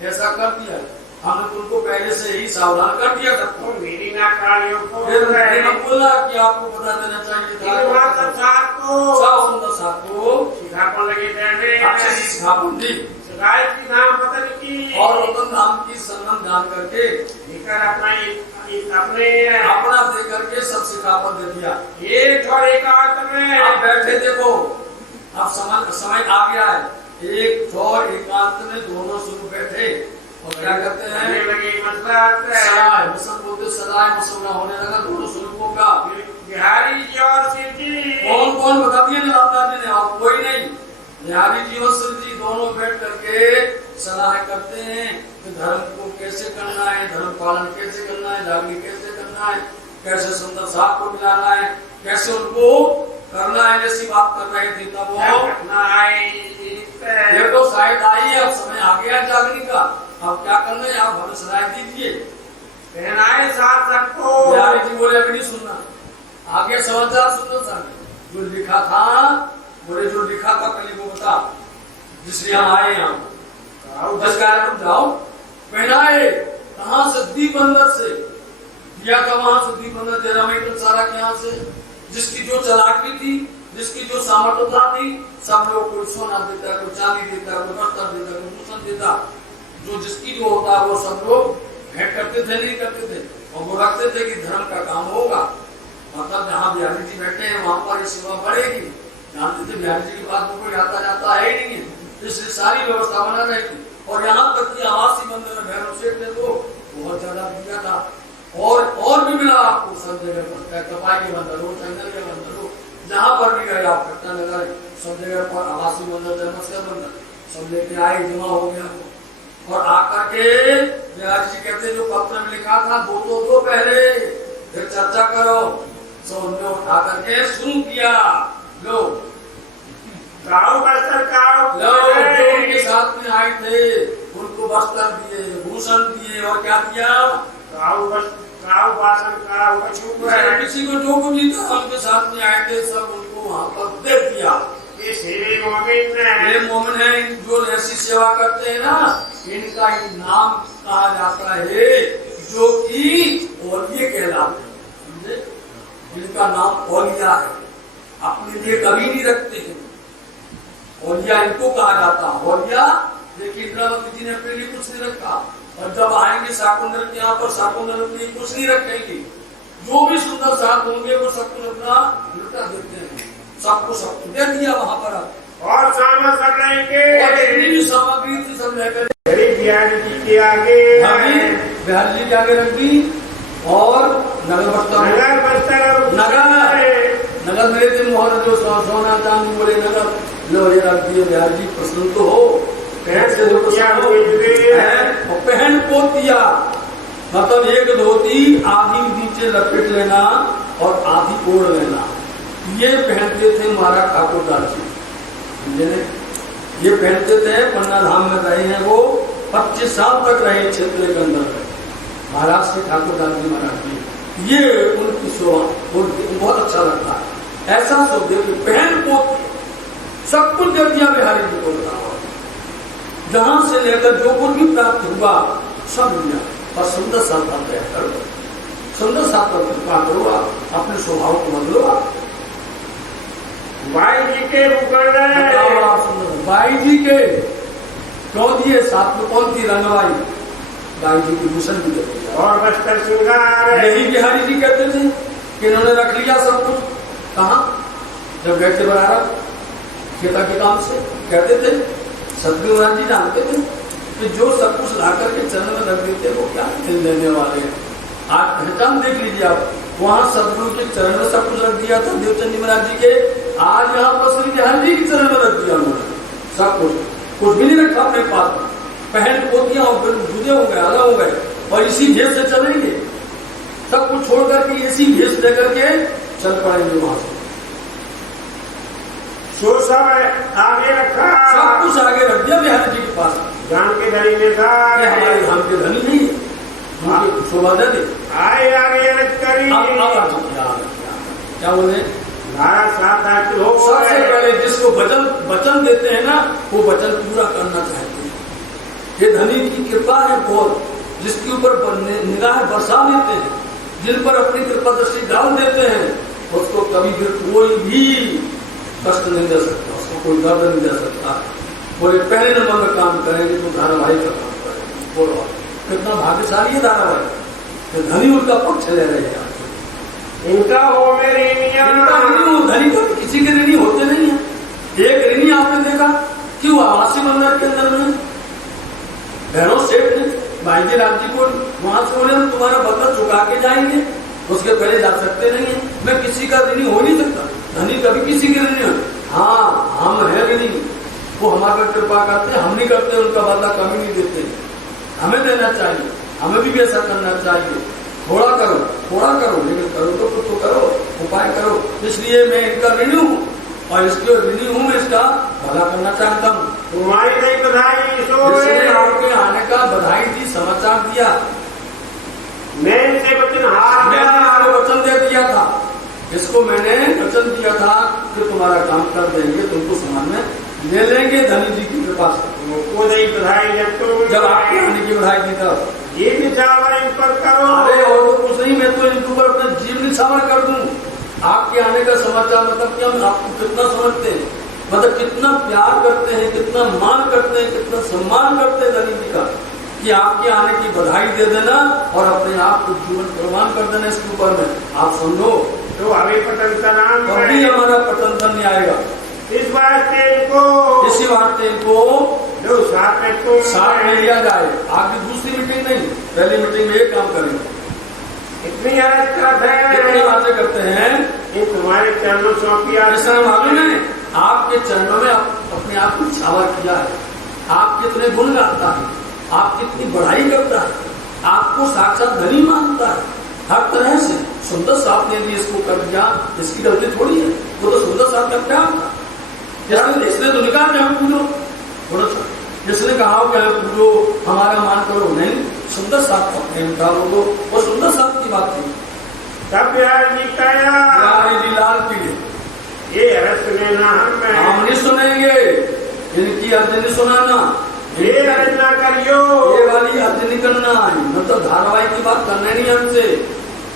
ऐसा कर दिया। हमने तुमको पहले से ही सावधान कर दिया था। तो मेरी नाकारियों को फिर हम बोला कि आपको बता देना चाहिए था। सब सुंदर साथ को सिखापन लगे थे अच्छे से सिखापन दी शिकायत की नाम बदल की और रतन नाम की संबंध दान करके लेकर अपने अपना दे करके सब सिखापन दे दिया। एक और एकांत में आप बैठे देखो, अब समय आ गया है। एक और एकांत में दोनों सुन बैठे और क्या करते हैं, लगे मसला सदाए मसल बोलते, सदाए मसला होने लगा दोनों स्वरूपों का। बिहारी जी और शिव जी कौन कौन बता दिए लालदास जी ने, आप कोई नहीं। बिहारी जी और शिव जी दोनों बैठ करके सलाह करते हैं कि धर्म को कैसे करना है, धर्म पालन कैसे करना है, जागरण कैसे करना है, कैसे सुंदर साथ को मिलाना है, कैसे उनको करना है। जैसी बात कर रहे थे तब ये तो शायद आई है, अब समय आ गया जागरण का। अब क्या करना है, आप हमें सलाह दीजिए। पहनाए साथ सबको। बिहारी जी बोले अभी नहीं सुनना, आगे समाचार सुनना चाहिए। जो लिखा था बोले, जो लिखा था पहले वो बता, जिसलिए हम आए यहाँ जिस कारण जाओ। पहनाए कहाँ से, दीपंदर से दिया था, वहां से दीपंदर 13 मीटर सारा के यहाँ से। जिसकी जो चलाकी थी, जिसकी जो सामर्थ्यता थी, सब लोग कोई सोना देता, कोई चांदी देता, कोई बर्तन देता, कोई भूषण देता। जो जिसकी जो होता है वो सब लोग भेंट करते थे, नहीं करते थे, और वो रखते थे कि धर्म का काम होगा। मतलब जहाँ बिहारी जी बैठे हैं वहां पर ये सेवा बढ़ेगी। जानते थे बिहारी जी की बात में कोई आता जाता है ही नहीं है, इसलिए सारी व्यवस्था बना रहेगी। और यहाँ तक कि आवासीय मंदिर में भैरव सेठ ने तो बहुत ज्यादा दिया था, और भी मिला आपको सब जगह पर, कपाई के मंदिर हो, चंदन के मंदिर हो, जहाँ पर भी गए आप, पटना नगर सब जगह पर आवासीय मंदिर, धर्मस्कर मंदिर सब लेके आए, जमा हो गया। और आकर के बिहारी जी कहते जो पत्र में लिखा था दो पहले, फिर चर्चा करो। सो उन्होंने उठा करके शुरू किया, लो जो उनके साथ में आए थे उनको वस्त्र दिए, भूषण दिए, और क्या दिया, किसी को जो कुछ था उनके साथ में आए थे सब उनको वहाँ पर दे दिया। ये मोमिन है, जो ऐसी सेवा करते हैं ना, इनका नाम कहा जाता है जो कि औलिया कहलाते हैं। समझे, इनका नाम औलिया है, अपने लिए कभी नहीं रखते हैं। औलिया इनको कहा जाता है, औलिया। देखिए इंद्रावती जी ने अपने लिए कुछ नहीं रखा, और जब आएंगे शाकुंदर के यहाँ पर, शाकुंदर अपने लिए कुछ नहीं रखेंगे। जो भी सुंदर साथ होंगे वो सब कुछ अपना लुटा देते हैं, सबको सब दे दिया वहाँ पर। और सामान सब लेके, और जितनी भी सामग्री थी सब लेकर बिहारी जी के आगे, बिहारी जी के आगे रख दी। और नगर नगर मेरे थे मोहर, जो सोना चांदी बोले नगर, लो ये रख दिए। बिहारी जी प्रसन्न तो हो, पहन से और पहन पोतिया, मतलब एक धोती आधी नीचे लपेट लेना और आधी ओढ़ लेना, ये पहनते थे महाराज ठाकुरदास जी। ये पहनते थे, पन्ना धाम में रहे हैं वो, 25 साल तक रहे क्षेत्र के अंदर महाराष्ट्र के ठाकुरदास जी महाराज जी। ये उनकी शोभा, बहुत अच्छा लगता है। ऐसा सब देखिए, पहन पोत सब कुछ दे दिया बिहारी जी को। जहां से लेकर जो कुछ भी प्राप्त हुआ सब दुनिया, और सुंदर साथ कर, सुंदर साथ पर कृपा करो, अपने स्वभाव को बदलो। बाई जी के बाई जी के क्यों दिए, साथ में कौन थी, रंगबाई बाई जी की भूषण भी देते, और बस्तर श्रृंगार। यही बिहारी जी कहते थे कि इन्होंने रख लिया सब कुछ। कहा, जब बैठे बरारा खेता के काम से, कहते थे सतगुरु महाराज जी जानते थे कि जो सब कुछ ला करके चरण में रख देते वो क्या खेल देने वाले हैं। आज पहचान देख लीजिए आप, वहाँ सतगुरु के चरण में सब कुछ रख दिया था देवचंदी महाराज जी के, आज यहाँ पर श्री बिहारी जी के चरण में रख दिया उन्होंने सब कुछ भी नहीं रखा अपने पास में। पहन पोतियां और फिर जुदे हो गए, अलग हो गए, और इसी भेष से चलेंगे, सब कुछ छोड़ करके इसी भेष लेकर के चल पड़ेंगे वहां से। सो सब आगे रखा, सब कुछ आगे रख दिया बिहारी जी के पास। धाम के धनी ने कहा, हमारे धाम के धनी नहीं, उनके शोभा धनी आए आगे रख करी। क्या बोले, सबसे पहले जिसको वचन देते हैं ना, वो वचन पूरा करना चाहते हैं। ये धनी की कृपा है बहुत, जिसके ऊपर निगाह बरसा देते हैं, जिन पर अपनी कृपा दृष्टि डाल देते हैं, उसको कभी फिर कोई भी कष्ट नहीं दे सकता, उसको कोई दर्द नहीं दे सकता। बोले पहले नंबर में काम करेंगे तो धारावाहिक का काम करेंगे। बोलो कितना भाग्यशाली है धारावाहिक, धनी उनका पक्ष ले रहे हैं। इनका हो मेरे धनी तो किसी के ऋणी होते नहीं है। एक ऋणी आपने देखा क्यों आवासीय मंदिर के अंदर में भैरव सेठ ने भाई जी राज जी को वहां से बोले तुम्हारा बदला चुका के जाएंगे, उसके पहले जा सकते नहीं है। मैं किसी का ऋणी हो नहीं सकता, धनी कभी किसी के ऋणी हो। हाँ हम है ऋणी, वो हमारे कृपा करते हैं, हम नहीं करते, उनका बदला कभी नहीं देते। हमें देना चाहिए, हमें भी ऐसा करना चाहिए। थोड़ा करो लेकिन करो तो कुछ तो करो, उपाय करो। इसलिए मैं इनका ऋणी हूँ और इसके ऋणी हूँ, मैं इसका भला करना चाहता हूँ। तुम्हारी नहीं बधाई इसने आपके आने का बधाई दी, समाचार दिया। मैं इनसे वचनहार मैंने वचन दे दिया था, इसको मैंने वचन दिया था कि तुम्हारा काम कर देंगे, तुमको समान में ले लेंगे धनी जी की कृपा से। बधाई जब आपके आने की बधाई दी था ये निछावर इन पर करो। अरे और तो कुछ नहीं, मैं तो इनके ऊपर अपने जीव निछावर कर दूं। आपके आने का समाचार मतलब कि हम आपको कितना समझते हैं, मतलब कितना प्यार करते हैं, कितना मान करते हैं, कितना सम्मान करते हैं धनी जी का, कि आपके आने की बधाई दे देना और अपने आप को जीवन प्रमाण कर देना इसके ऊपर में। आप समझो तो हमें पटन नाम कभी हमारा पटन नहीं आएगा। इस वास्ते इनको, इसी वास्ते इनको जो साथ में लिया जाए। आपकी दूसरी मीटिंग नहीं, पहली मीटिंग में ये काम करेंगे। इतनी आरज करते हैं ये तुम्हारे चरणों सौंपिया। मालूम है आपके चरणों में अपने आप को छावर किया है। आप कितने गुण गाता है, आप कितनी बढ़ाई करता है, आपको साक्षात धनी मानता है हर तरह से। सुंदर साहब ने भी इसको कर दिया, इसकी गलती थोड़ी है, वो तो सुंदर साहब का क्या था। इसने तो निकाल के हम पूछो थोड़ा सा, जिसने कहा कि पूछो हमारा मान करो, नहीं सुंदर साहब का प्रेम था वो, और सुंदर साहब की बात थी। तब बिहारी जी लाल की ये अर्ज सुनेना हम नहीं सुनेंगे, इनकी अर्ज नहीं सुनाना, ये अर्ज ना करियो, ये वाली अर्ज नहीं करना, मतलब धारावाहिक की बात करना नहीं हमसे।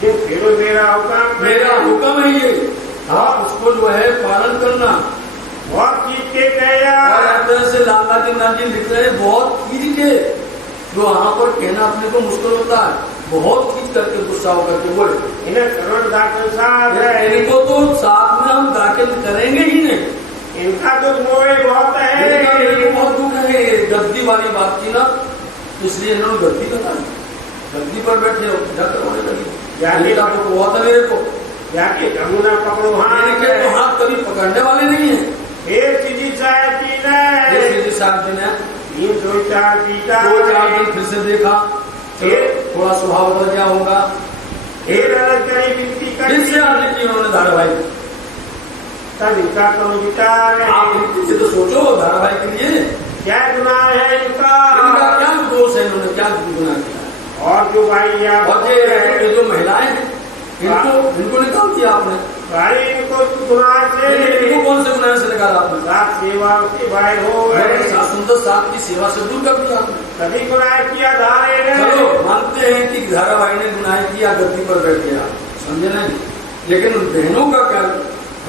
फिर मेरा हुक्म है ये, आप उसको जो है पालन करना। बहुत चीज के कहा और ऐसे लाला जी लिख रहे हैं, बहुत चीज के, जो वहाँ पर कहना अपने को मुश्किल होता है, बहुत चीज करके गुस्सा होकर के बोले। इन्हें करोड़ दाखिल साथ है, इनको तो साथ में हम दाखिल करेंगे ही नहीं। इनका दुख मोए बहुत है, बहुत दुख है। गद्दी वाली बात की ना, इसलिए इन्होंने गद्दी बताई, गद्दी पर बैठे हो जाकर होने लगी। तो बहुत है मेरे को, जाके जमुना पकड़ो हाथ कभी पकड़ने वाले नहीं है। सीधी साहब जी ने 3-4 दिन फिर से देखा, थोड़ा स्वभाव बदल गया होगा, फिर से आने की उन्होंने धारावाहिक। तब इनका करो विचार, आप इनके तो सोचो धारावाहिक के लिए क्या गुनाह है इनका क्या दोष है, इन्होंने क्या गुनाह किया। और जो भाई ये जो महिलाएं हैं इनको निकाल दिया आपने भाई, इनको गुनाह से, इनको कौन से गुनाह से निकाला आपने? साथ सेवा के भाई हो गए, सुंदर साथ की सेवा से दूर कर दिया आपने। सभी गुनाह किया धारे, चलो मानते हैं कि धारावाही ने गुनाह किया, गद्दी पर बैठ गया, समझे नहीं, लेकिन उन बहनों का क्या,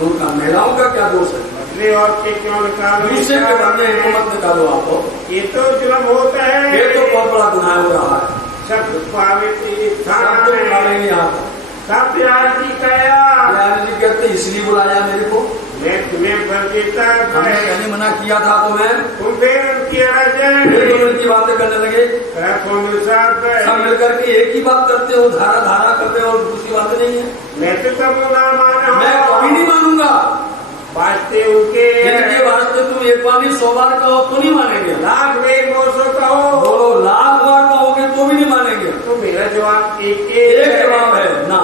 उनका महिलाओं का क्या दोष है? बदले और के क्यों निकालो, दूसरे के बदले इनको मत निकालो। आपको ये तो जुल्म होता है, ये तो बहुत बड़ा गुनाह हो रहा है। सब पावे यहाँ सब बिहार जी कहते इसलिए बुलाया मेरे को, मैं तुम्हें भर देता, मैंने मना किया था तो मैं तुम फिर उनकी बातें करने लगे। सब मिलकर के एक ही बात करते हो, धारा करते हो, और दूसरी बातें नहीं है। मैं तो सब माना, मैं कभी नहीं मानूंगा। वास्ते उनके वास्ते तुम एक बार नहीं 100 बार कहो तो नहीं मानेंगे, लाख बेर 200 कहो, बोलो लाख बार कहोगे तो भी नहीं मानेंगे। तो मेरा जवाब एक जवाब है ना।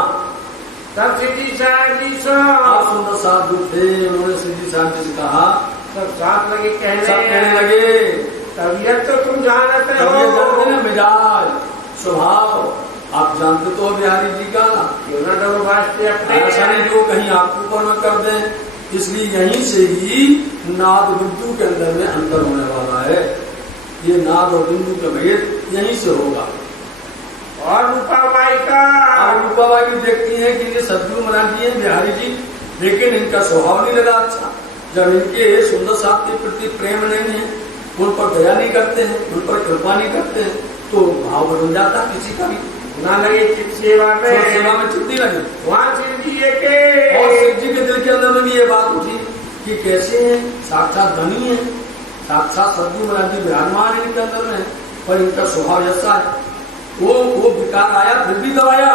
तब सिद्धि साहब जी आप सुंदर साहब जो थे, उन्होंने सिद्धि साहब जी से कहा, सब साथ लगे कहने लगे, तबीयत तो तुम जानते हो, जानते ना, मिजाज स्वभाव आप जानते तो बिहारी जी का, क्यों ना दो वास्ते अपने ऐसा नहीं जो कहीं आपके ऊपर न कर दें। इसलिए यहीं से ही नाद बिंदु के अंदर में अंतर होने वाला है। ये नाद और बिंदु का भेद यहीं से होगा। और रूपाबाई का। और रूपाबाई भी देखती हैं कि ये सदगुरु महाराज जी हैं बिहारी जी, लेकिन इनका स्वभाव नहीं लगा अच्छा। जब इनके सुंदर साहब के प्रति प्रेम नहीं है, उन पर दया नहीं करते हैं, उन पर कृपा नहीं करते हैं, तो भाव बदल जाता किसी का भी ना लगे चित सेवा में, सेवा में चित नहीं लगे। वहाँ शिव जी के और शिव जी के दिल के अंदर में भी ये बात उठी कि कैसे है, साक्षात धनी है, साक्षात सदगुरु महाराज जी विराजमान है इनके अंदर में, पर इनका स्वभाव ऐसा है। वो विकार आया फिर भी दबाया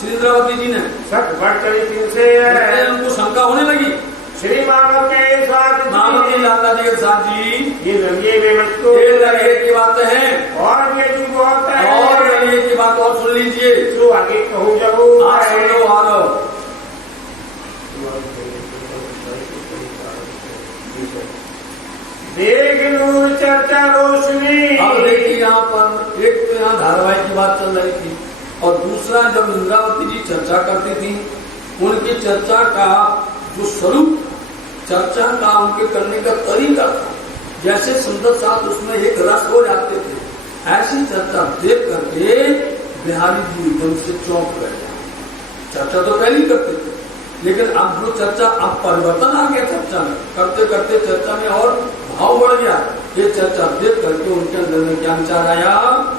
श्री इंद्रावती जी ने, सत बढ़ चली से उनको शंका होने लगी। श्री मामत के साथ मामती लाला जी के साथ जी ये लगे बेमचको ये लगे की बात है, और ये जो बहुत है और लगे की बात और सुन लीजिए, जो आगे कहूँ जब आप सुन लो और देख नूर चर्चा रोशनी। अब देखिए यहाँ पर एक तो यहाँ धारावाहिक की बात चल रही थी, और दूसरा जब इंद्रावती जी चर्चा करती थी, उनकी चर्चा का जो स्वरूप, चर्चा का उनके करने का तरीका था, जैसे सुंदर साथ उसमें एक रस हो जाते थे, ऐसी चर्चा देख करके बिहारी जी एकदम से चौंक गए। चर्चा तो पहले करते थे, लेकिन अब जो चर्चा, अब परिवर्तन आ गया चर्चा में, करते करते चर्चा में और भाव बढ़ गया। ये चर्चा देख करके उनके अंदर में क्या विचार आया,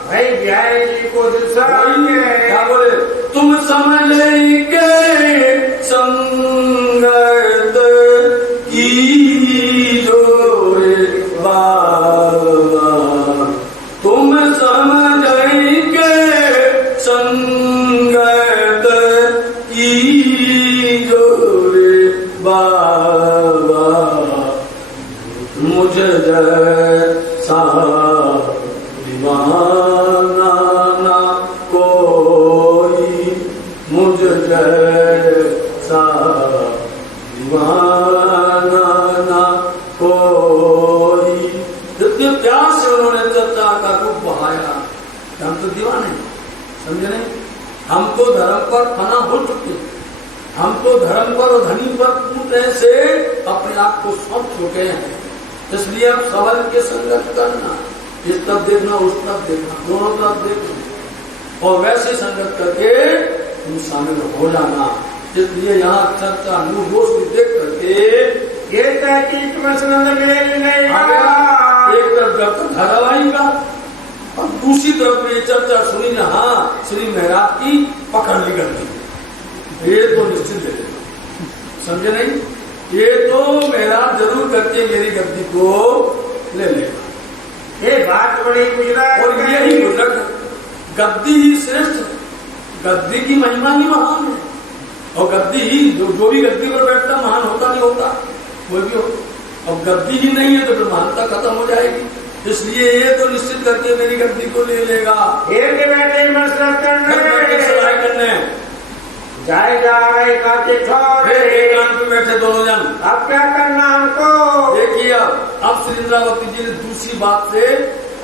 भाई बिहारी जी को क्या बोले, तुम समझ लेंगे संगत की जोरे बाबा, तुम समझ लेंगे संगत की जोरे बाबा, मुझे जैसा दीवाना ना कोई, मुझे जैसा दीवाना ना कोई। इतने प्यार से उन्होंने चर्चा का रूप बहाया। हम तो दीवाने, समझे नहीं, हम तो धर्म पर फना हो चुके, हम तो धर्म पर और धनी पर पूरे से अपने आप को सौंप चुके हैं। इसलिए अब सवाल के संगत करना, इस तरफ देखना उस तरफ देखना, दोनों तरफ देखना, और वैसे संगत करके तुम शामिल हो जाना। इसलिए यहाँ चर्चा नूर दोष को देख करके ये तहकीक मसलन में नहीं एक तरफ धारावाहिक का, और दूसरी तरफ ये चर्चा सुनी ना, हाँ श्री महाराज की पकड़ ली करती, ये तो निश्चित है, समझे नहीं, ये तो महाराज जरूर करके मेरी गद्दी को ले लेगा। ये बात बड़ी गुजरात और यही गुजरात, गद्दी ही श्रेष्ठ है, गद्दी की महिमा ही महान है, और गद्दी ही जो भी गद्दी पर बैठता महान होता नहीं होता, कोई भी हो, अब गद्दी ही नहीं है तो फिर महानता खत्म हो जाएगी। इसलिए ये तो निश्चित करके मेरी गद्दी को ले लेगा। एक बैठे मसरत करने जाए कांटे एकांत में बैठे दोनों जन। अब क्या करना हमको, देखिए अब श्री इंद्रावती जी ने दूसरी बात से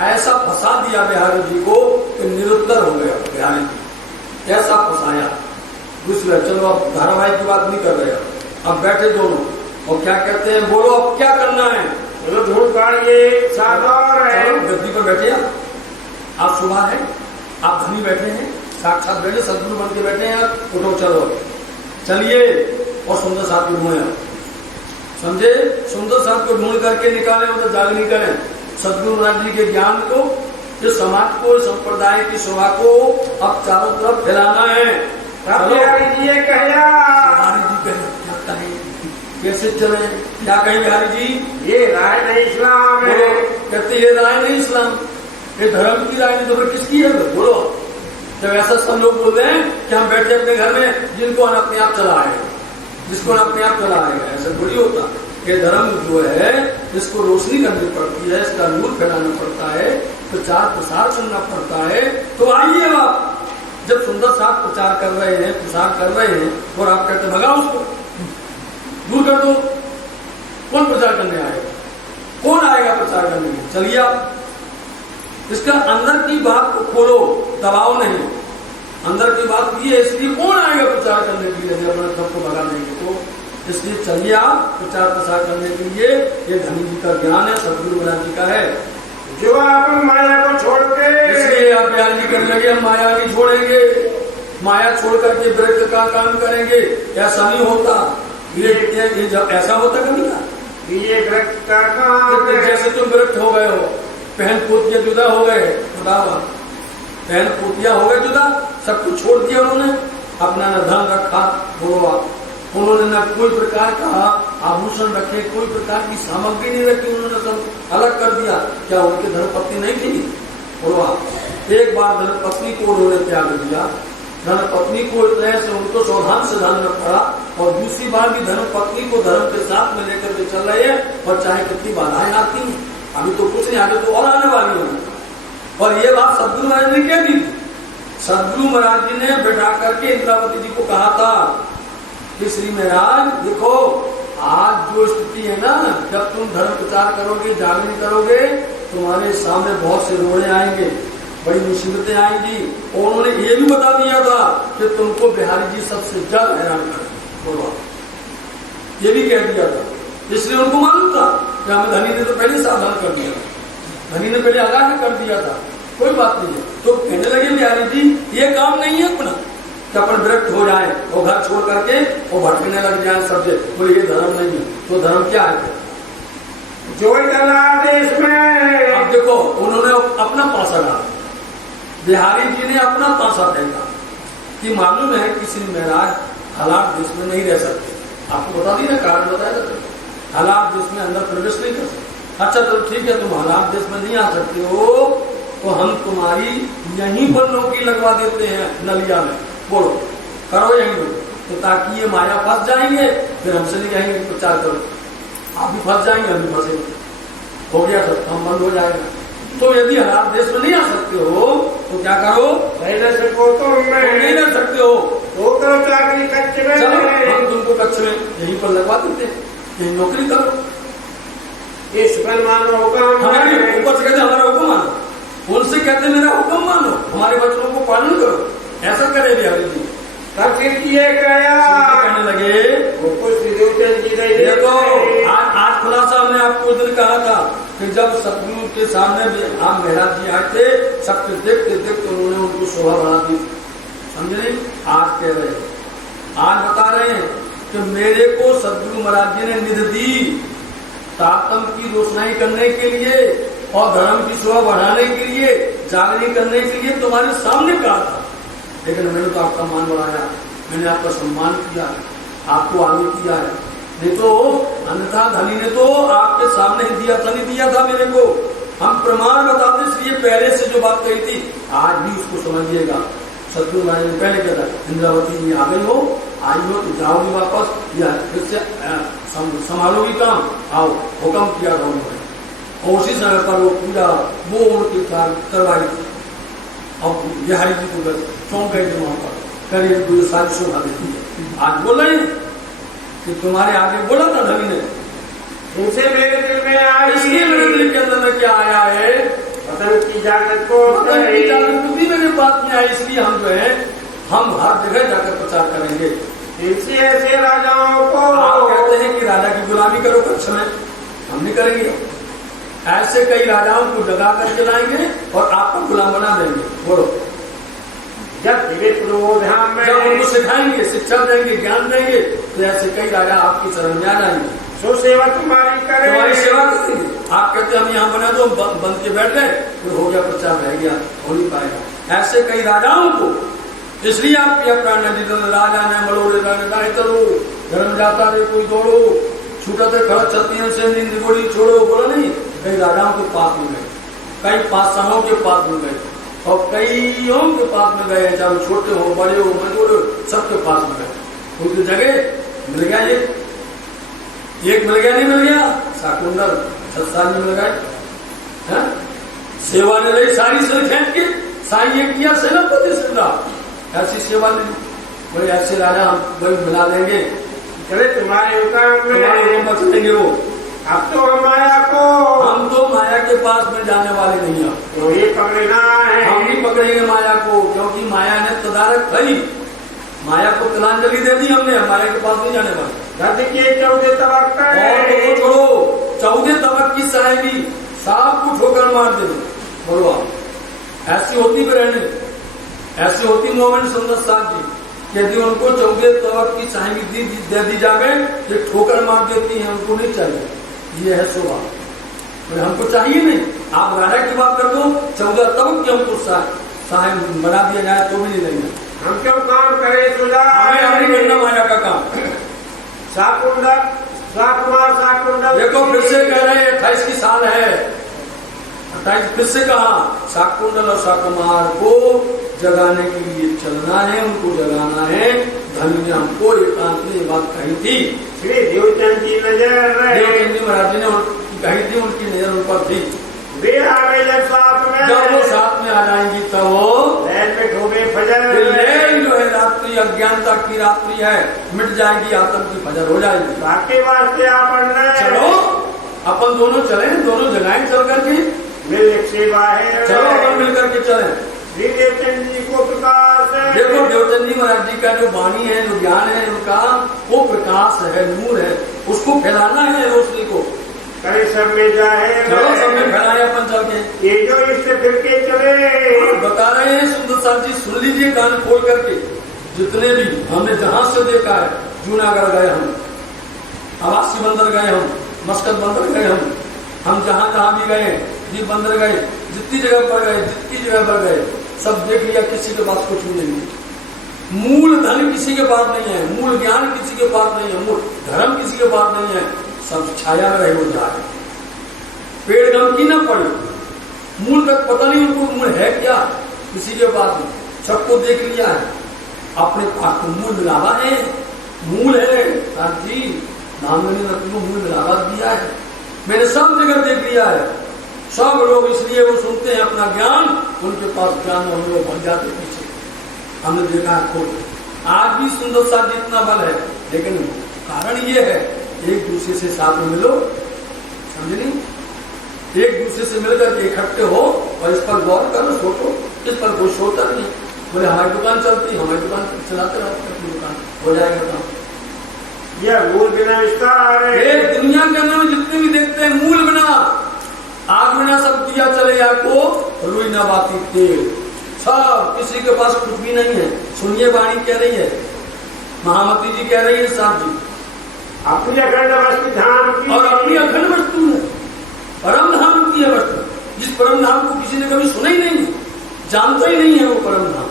ऐसा फंसा दिया बिहारी जी को कि निरुत्तर हो गया बिहारी जी, ऐसा फंसाया। दूसरा चलो अब धारावाहिक की बात नहीं कर रहे, अब बैठे दोनों और क्या कहते हैं, बोलो अब क्या करना है, चलो ढूंढ पाइए सादौर है, गद्दी पर बैठे आप सुबह है, आप धनी बैठे हैं, साक्षात बैठे सदगुरु बन के बैठे हैं, उठो चलो चलिए और सुंदर साहब को ढूंढे, समझे, सुंदर साहब को ढूंढ करके निकाले, मतलब जाग नहीं करें सदगुरु महाराज जी के ज्ञान को, जो समाज को, संप्रदाय की शोभा को अब चारों तरफ फैलाना है। बिहारी जी कहया, बिहारी जी कहे क्या कहें, कैसे चले, क्या कहें बिहारी जी, ये राय नहीं इस्लाम है, कहते ये राय नहीं इस्लाम, ये धर्म की राय नहीं, तो फिर किसकी है, बोलो। जब ऐसा सब लोग बोल रहे हैं कि हम बैठे अपने घर में, जिनको अपने आप चलाएगा, जिसको अपने आप चलाएगा, ऐसा थोड़ी होता। ये धर्म जो है इसको रोशनी करनी पड़ती है, इसका नूर फैलाना पड़ता है, प्रचार प्रसार करना पड़ता है। तो आइए आप, जब सुंदर साहब प्रचार कर रहे हैं, प्रसार कर रहे हैं, और आप कहते भगाओ उसको, दूर कर दो, कौन प्रचार करने आएगा, कौन आएगा प्रचार करने में, चलिए आप इसका अंदर की बात को खोलो, दबाव नहीं, अंदर की बात ये है, इसलिए कौन आएगा प्रचार करने के लिए, अपने सबको भगा देंगे तो, इसलिए चलिए आप प्रचार प्रसार करने के लिए, ये धनी जी का ज्ञान है, सदगुरु महाराज जी का है, जो आप माया को छोड़ के इसलिए आप बयान जी करने लगे हम माया नहीं छोड़ेंगे, माया छोड़ करके वृक्ष का काम करेंगे। ऐसा नहीं होता, ये जब ऐसा होता कभी ना, ये वृक्ष का काम है। जैसे तुम वृक्ष हो गए हो, बहन पोतिया जुदा हो गए, बताओ बहन पोतिया हो गए जुदा, सब कुछ छोड़ दिया उन्होंने, अपना न धन रखा, बोलो उन्होंने न कोई प्रकार का आभूषण रखे, कोई प्रकार की सामग्री नहीं रखी, उन्होंने सब अलग कर दिया। क्या उनके धर्मपत्नी नहीं थी? बोलो एक बार धर्मपत्नी को उन्होंने त्याग दिया, धर्मपत्नी को इतने से उनको सावधान से धर्म पड़ा, और दूसरी बार भी धर्मपत्नी को धर्म के साथ में लेकर के चल रहे हैं, और चाहे कितनी बाधाएं आती हैं, अभी तो कुछ नहीं, आगे तो और आने वाली होगी। और ये बात सदगुरु महाराज ने क्या दी? सदगुरु महाराज जी ने बैठा करके इंद्रावती जी को कहा था कि श्री महाराज देखो, आज जो स्थिति है ना, जब तुम धर्म प्रचार करोगे, जागरण करोगे, तुम्हारे सामने बहुत से रोड़े आएंगे, बड़ी मुसीबतें आएंगी। और उन्होंने ये भी बता दिया था कि तुमको बिहारी जी सबसे ज्यादा हैरान करेंगे, ये भी कह दिया था। इसलिए उनको मालूम था कि हमें धनी ने तो पहले सावधान कर दिया, धनी ने पहले आगाह कर दिया था, कोई बात नहीं है। तो कहने लगे बिहारी जी ये काम नहीं है अपना कि अपन विरक्त हो जाए और घर छोड़ करके वो भटकने लग जाए सबसे, बोले ये धर्म नहीं है। तो धर्म क्या है? जो डला देश में, अब देखो उन्होंने अपना पासा डाला, बिहारी जी ने अपना पासा फेंका कि मालूम है कि श्री महाराज हालात देश में नहीं रह सकते। आपको बता दी ना, कारण बताया था, हालात देश में अंदर प्रवेश नहीं कर सकते। अच्छा तो ठीक है, तुम हालात देश में नहीं आ सकते हो, तो हम तुम्हारी यहीं पर नौकरी लगवा देते हैं नलिया में, बोलो करो यहीं पर, तो ताकि ये माया फंस जाएंगे, फिर हमसे नहीं कहेंगे प्रचार करो, आप भी फंस जाएंगे, हम भी फंसेंगे, हो गया सब काम बंद हो जाएगा। तो यदि हालात देश में नहीं आ सकते हो तो क्या करो? नहीं रह सको तो नहीं रह सकते हो तो करो चाकरी कच्चे में, चलो हम तुमको कच्चे में यहीं पर लगवा देते हैं, यहीं नौकरी करो। ये सुखन मानो हुक्म, हमारे ऊपर से कहते हमारा हुक्म मानो, उनसे कहते मेरा हुक्म मानो, हमारे बच्चों को पालन करो, ऐसा करे बिहारी जी। तब फिर किए गया कहने लगे वो कुछ जी देखो, आज खुलासा हमने आपको उस दिन कहा था कि जब सतगुरु के सामने हम महाराज जी आए थे, सबके देखते देखते उन्होंने उनको शोभा बढ़ा दी, समझे? आज कह रहे हैं, आज बता रहे हैं कि मेरे को सतगुरु महाराज जी ने निधि दी तातम की रोशनाई करने के लिए और धर्म की शोभा बढ़ाने के लिए, जागरण करने के लिए तुम्हारे सामने कहा था, लेकिन मैंने तो आपका मान बढ़ाया, मैंने आपका सम्मान किया, आपको आगे किया है, नहीं तो अन्यथा धनी ने तो आपके सामने ही दिया था, नहीं दिया था मेरे को। हम प्रमाण बताते, इसलिए पहले से जो बात कही थी आज भी उसको समझिएगा। सतगुरु महाराज ने पहले कहता इंद्रावती जी आ गई हो, आई हो तो जाओगी वापस, या फिर से संभालोगी काम, आओ हुक्म किया था उन्होंने, और उसी समय पर वो पूरा वो उनकी करवाई। अब बिहारी जी को चौंक गए थे वहां पर, करिए कोई सारी शोभा देती है। आज बोल रहे कि तुम्हारे आगे बोला था धनी ने, इनसे मेरे दिल में आई, इसलिए मेरे दिल के अंदर में क्या आया है, वतन की जागृत को जागृति मेरे पास में आई, इसलिए हम जो है हम हर जगह जाकर प्रचार करेंगे। इनसे ऐसे राजाओं को आप कहते हैं कि राजा की गुलामी करो कच्छ में, हम नहीं करेंगे। ऐसे कई राजाओं को जगा कर चलाएंगे और आपको गुलाम बना देंगे, बोलो। जब ध्यान में जब उनको सिखाएंगे, शिक्षा देंगे, ज्ञान देंगे, तो ऐसे कई राजा आपकी शरण में आ जाएंगे, सो सेवा तुम्हारी करे, तुम्हारी सेवा करेंगे। आप कहते हम यहाँ बना दो, बंद के बैठ गए, फिर हो गया प्रचार, रह गया, हो नहीं पाएगा। ऐसे कई राजाओं को, इसलिए आप किया प्राण राजा ने मलोड़े करो, धर्म जाता रे कोई दौड़ो, छूटा थे खड़ा छतियों से नींद गोली छोड़ो, बोला नहीं। कई राजाओं के पास में गए, कई पातशाहों के पास में गए, और कईयों के पास में गए, चाहे छोटे हो बड़े हो मजदूर हो, सबके पास में गए। उनकी जगह मिल गया, एक मिल गया, नहीं मिल गया, शाकुंदर 7 साल में मिल गए। सेवा ने रही सारी सिर खेच के, साई ये किया सेनापति सिंधा, ऐसी सेवा ने बोले ऐसे राजा हम वही मिला देंगे, चले तुम्हारे हुक्म देंगे वो। अब तो हम तो माया के पास में जाने वाले नहीं हैं, तो ये पकड़ना है, हम नहीं पकड़ेंगे माया को, क्योंकि माया ने तदारक भई, माया को तिलांजलि दे दी हमने, माया के पास नहीं जाने वाले। के 14 तबक और तो छोड़ो, 14 तबक की साहेबी सांप को ठोकर मार दे। बोलो आप, ऐसी होती रहने, ऐसी होती मोमेंट सुंदर साहब जी। यदि उनको 14 तौर की साहिबी दे दी जाए, ये ठोकर मार देती है, हमको नहीं चाहिए। ये है शोभा, हमको चाहिए नहीं। आप राजा की बात कर दो, 14 तब की हमको साहिब बना दिया जाए तो भी नहीं लेंगे। हम क्यों काम करें सुधा? हमें अपनी करना माया का काम। शाकुंडल, शाकुमार, शाकुंडल। देखो फिर से कह रहे हैं 28 की साल है, 28 फिर से कहा शाकुंडल और शाकुमार को जगाने के लिए चलना है, उनको जगाना है। धनी ने हमको एकांत में ये बात कही थी। श्री देवचंद जी नजर देवचंद जी महाराज ने कही थी, उनकी नजर ऊपर थी। वे आ गए जब साथ में, जब वो साथ में आ जाएंगी तब वो लैल में डूबे फजर। लैल जो है रात्रि, अज्ञानता की रात्रि है, मिट जाएगी, आत्म की फजर हो जाएगी। बाकी वास्ते अपन चलो अपन दोनों चले, दोनों जगह चल करके मिल सेवा है। चलो अपन मिल करके चले। श्री देवचंद जी को प्रकाश है। देखो देवचंद जी महाराज जी का जो वाणी है, जो ज्ञान है उनका, वो प्रकाश है, नूर है, उसको फैलाना है रोशनी को। करे सब में जाए, चलो सब में फैलाए अपन चल के। ये जो इससे फिर के चले बता रहे हैं सुंदर साहब जी, सुन लीजिए कान खोल करके। जितने भी हमने जहां से देखा है, जूनागढ़ गए हम, आवासी बंदर गए हम, मस्कत बंदर गए हम जहां जहां भी गए, दीप बंदर गए, जितनी जगह पर गए, जितनी जगह पर गए, सब देख लिया, किसी के पास कुछ भी नहीं है। मूल धन किसी के पास नहीं है, मूल ज्ञान किसी के पास नहीं है, मूल धर्म किसी के पास नहीं है। सब छाया में रहे हो जा रहे, पेड़ गम की न पड़े, मूल तक पता नहीं उनको मूल है क्या, किसी के पास नहीं। सबको देख लिया है, अपने पास तो मूल मिलावा है, मूल है जी। नामनी ने तुमको मूल मिलावा दिया है, मैंने सब जगह देख लिया है। सब लोग इसलिए वो सुनते हैं अपना ज्ञान, उनके पास ज्ञान और लोग बन जाते पीछे। हमने देखा है खुद। आज भी सुंदर सा जितना बल है, लेकिन कारण ये है एक दूसरे से साथ में मिलो, समझे नहीं? एक दूसरे से मिलकर इकट्ठे हो और इस पर गौर करो, सोचो। इस पर कोई सोचता नहीं। बोले हमारी दुकान चलती, हमारी दुकान चलाते रहते, अपनी दुकान हो जाएगा काम। यह मूल बिना विस्तार है। एक दुनिया के अंदर में जितने भी देखते हैं, मूल बिना, आग बिना सब दिया चले आपको, रुई ना बाती तेल, सब किसी के पास कुछ भी नहीं है। सुनिए वाणी कह रही है, महामती जी कह रही है, साहब जी अपनी अखंड वस्तु धाम की, और अपनी अखंड वस्तु है, परम धाम की है वस्तु, जिस परम धाम को किसी ने कभी सुना ही नहीं, जानता ही नहीं है वो परम धाम।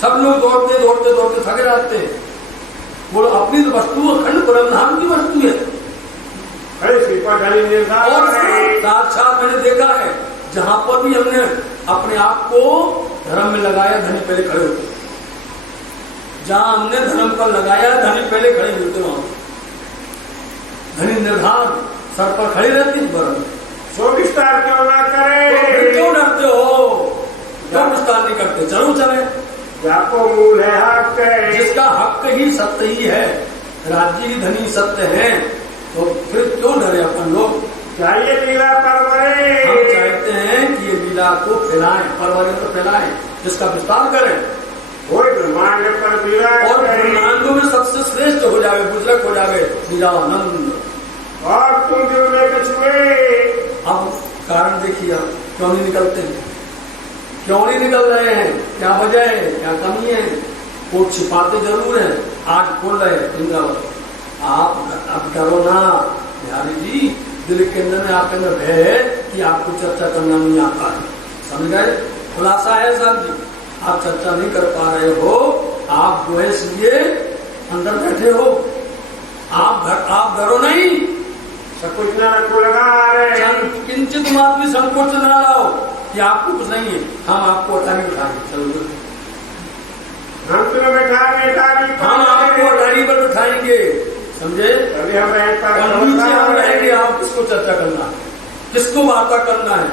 सब लोग दौड़ते दौड़ते दौड़ते थके जाते हैं। बोलो अपनी तो वस्तु अखंड परम धाम की वस्तु है। और साक्षात मैंने देखा है, जहां पर भी हमने अपने आप को धर्म में लगाया, धनी पहले खड़े होते। जहां हमने धर्म पर लगाया, धनी पहले खड़े होते। वहां धनी निर्धार सर पर खड़ी रहती है। सो विस्तार क्यों ना करे? क्यों डरते हो? क्यों विस्तार नहीं करते? चलो चले। जाको मूल है हक है, जिसका हक ही सत्य ही है, राज्य ही धनी सत्य है, तो फिर क्यों डरे अपन लोग? चाहिए लीला परवरे। हम चाहते हैं कि ये लीला को फैलाएं, परवरे तो फैलाएं, जिसका विस्तार करें, वही ब्रह्मांड पर लीला, और ब्रह्मांडों में सबसे श्रेष्ठ हो जावे, बुजरक हो जावे लीलानंद। और तुम जो में कछुए। अब कारण देखिए, क्यों नहीं निकलते हैं, क्यों नहीं निकल रहे हैं, क्या वजह है, क्या कमी है? वो छिपाते जरूर है, आज खोल रहे इंद्रावत। आप अब करो ना बिहारी जी, दिल के अंदर में आपके अंदर भय है कि आपको चर्चा करना नहीं आता है, समझ गए? खुलासा है साहब जी, आप चर्चा नहीं कर पा रहे हो, आप जो है इसलिए अंदर बैठे हो, आप डरो नहीं, संकोच न रखो, लगा रहे, किंचित मात्र भी संकोच न लाओ कि आपको कुछ नहीं है, हम आपको अटारी उठाएंगे। चलो हम तुम्हें बैठाएंगे, हम आपको अटारी पर बैठाएंगे, समझे? अभी हम नीचे हम रहेंगे। आप किसको चर्चा करना है, किसको वार्ता करना है,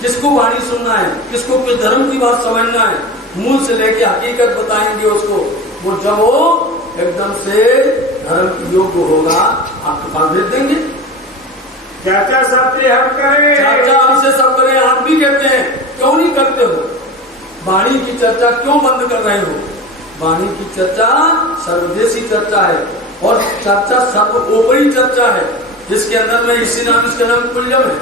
किसको वाणी सुनना है, किसको किस धर्म की बात समझना है, मूल से लेके हकीकत बताएंगे उसको। वो जब वो एकदम से धर्म की योग्य होगा, आपके पास भेज देंगे। चर्चा सबसे हम करें, चर्चा हमसे सब करें। आप भी कहते हैं, क्यों नहीं करते हो? वाणी की चर्चा क्यों बंद कर रहे हो? वाणी की चर्चा सर्वदेशी चर्चा है, और चर्चा सर्वोपरि चर्चा है, जिसके अंदर में इसी नाम, इसका नाम कुल्यम है।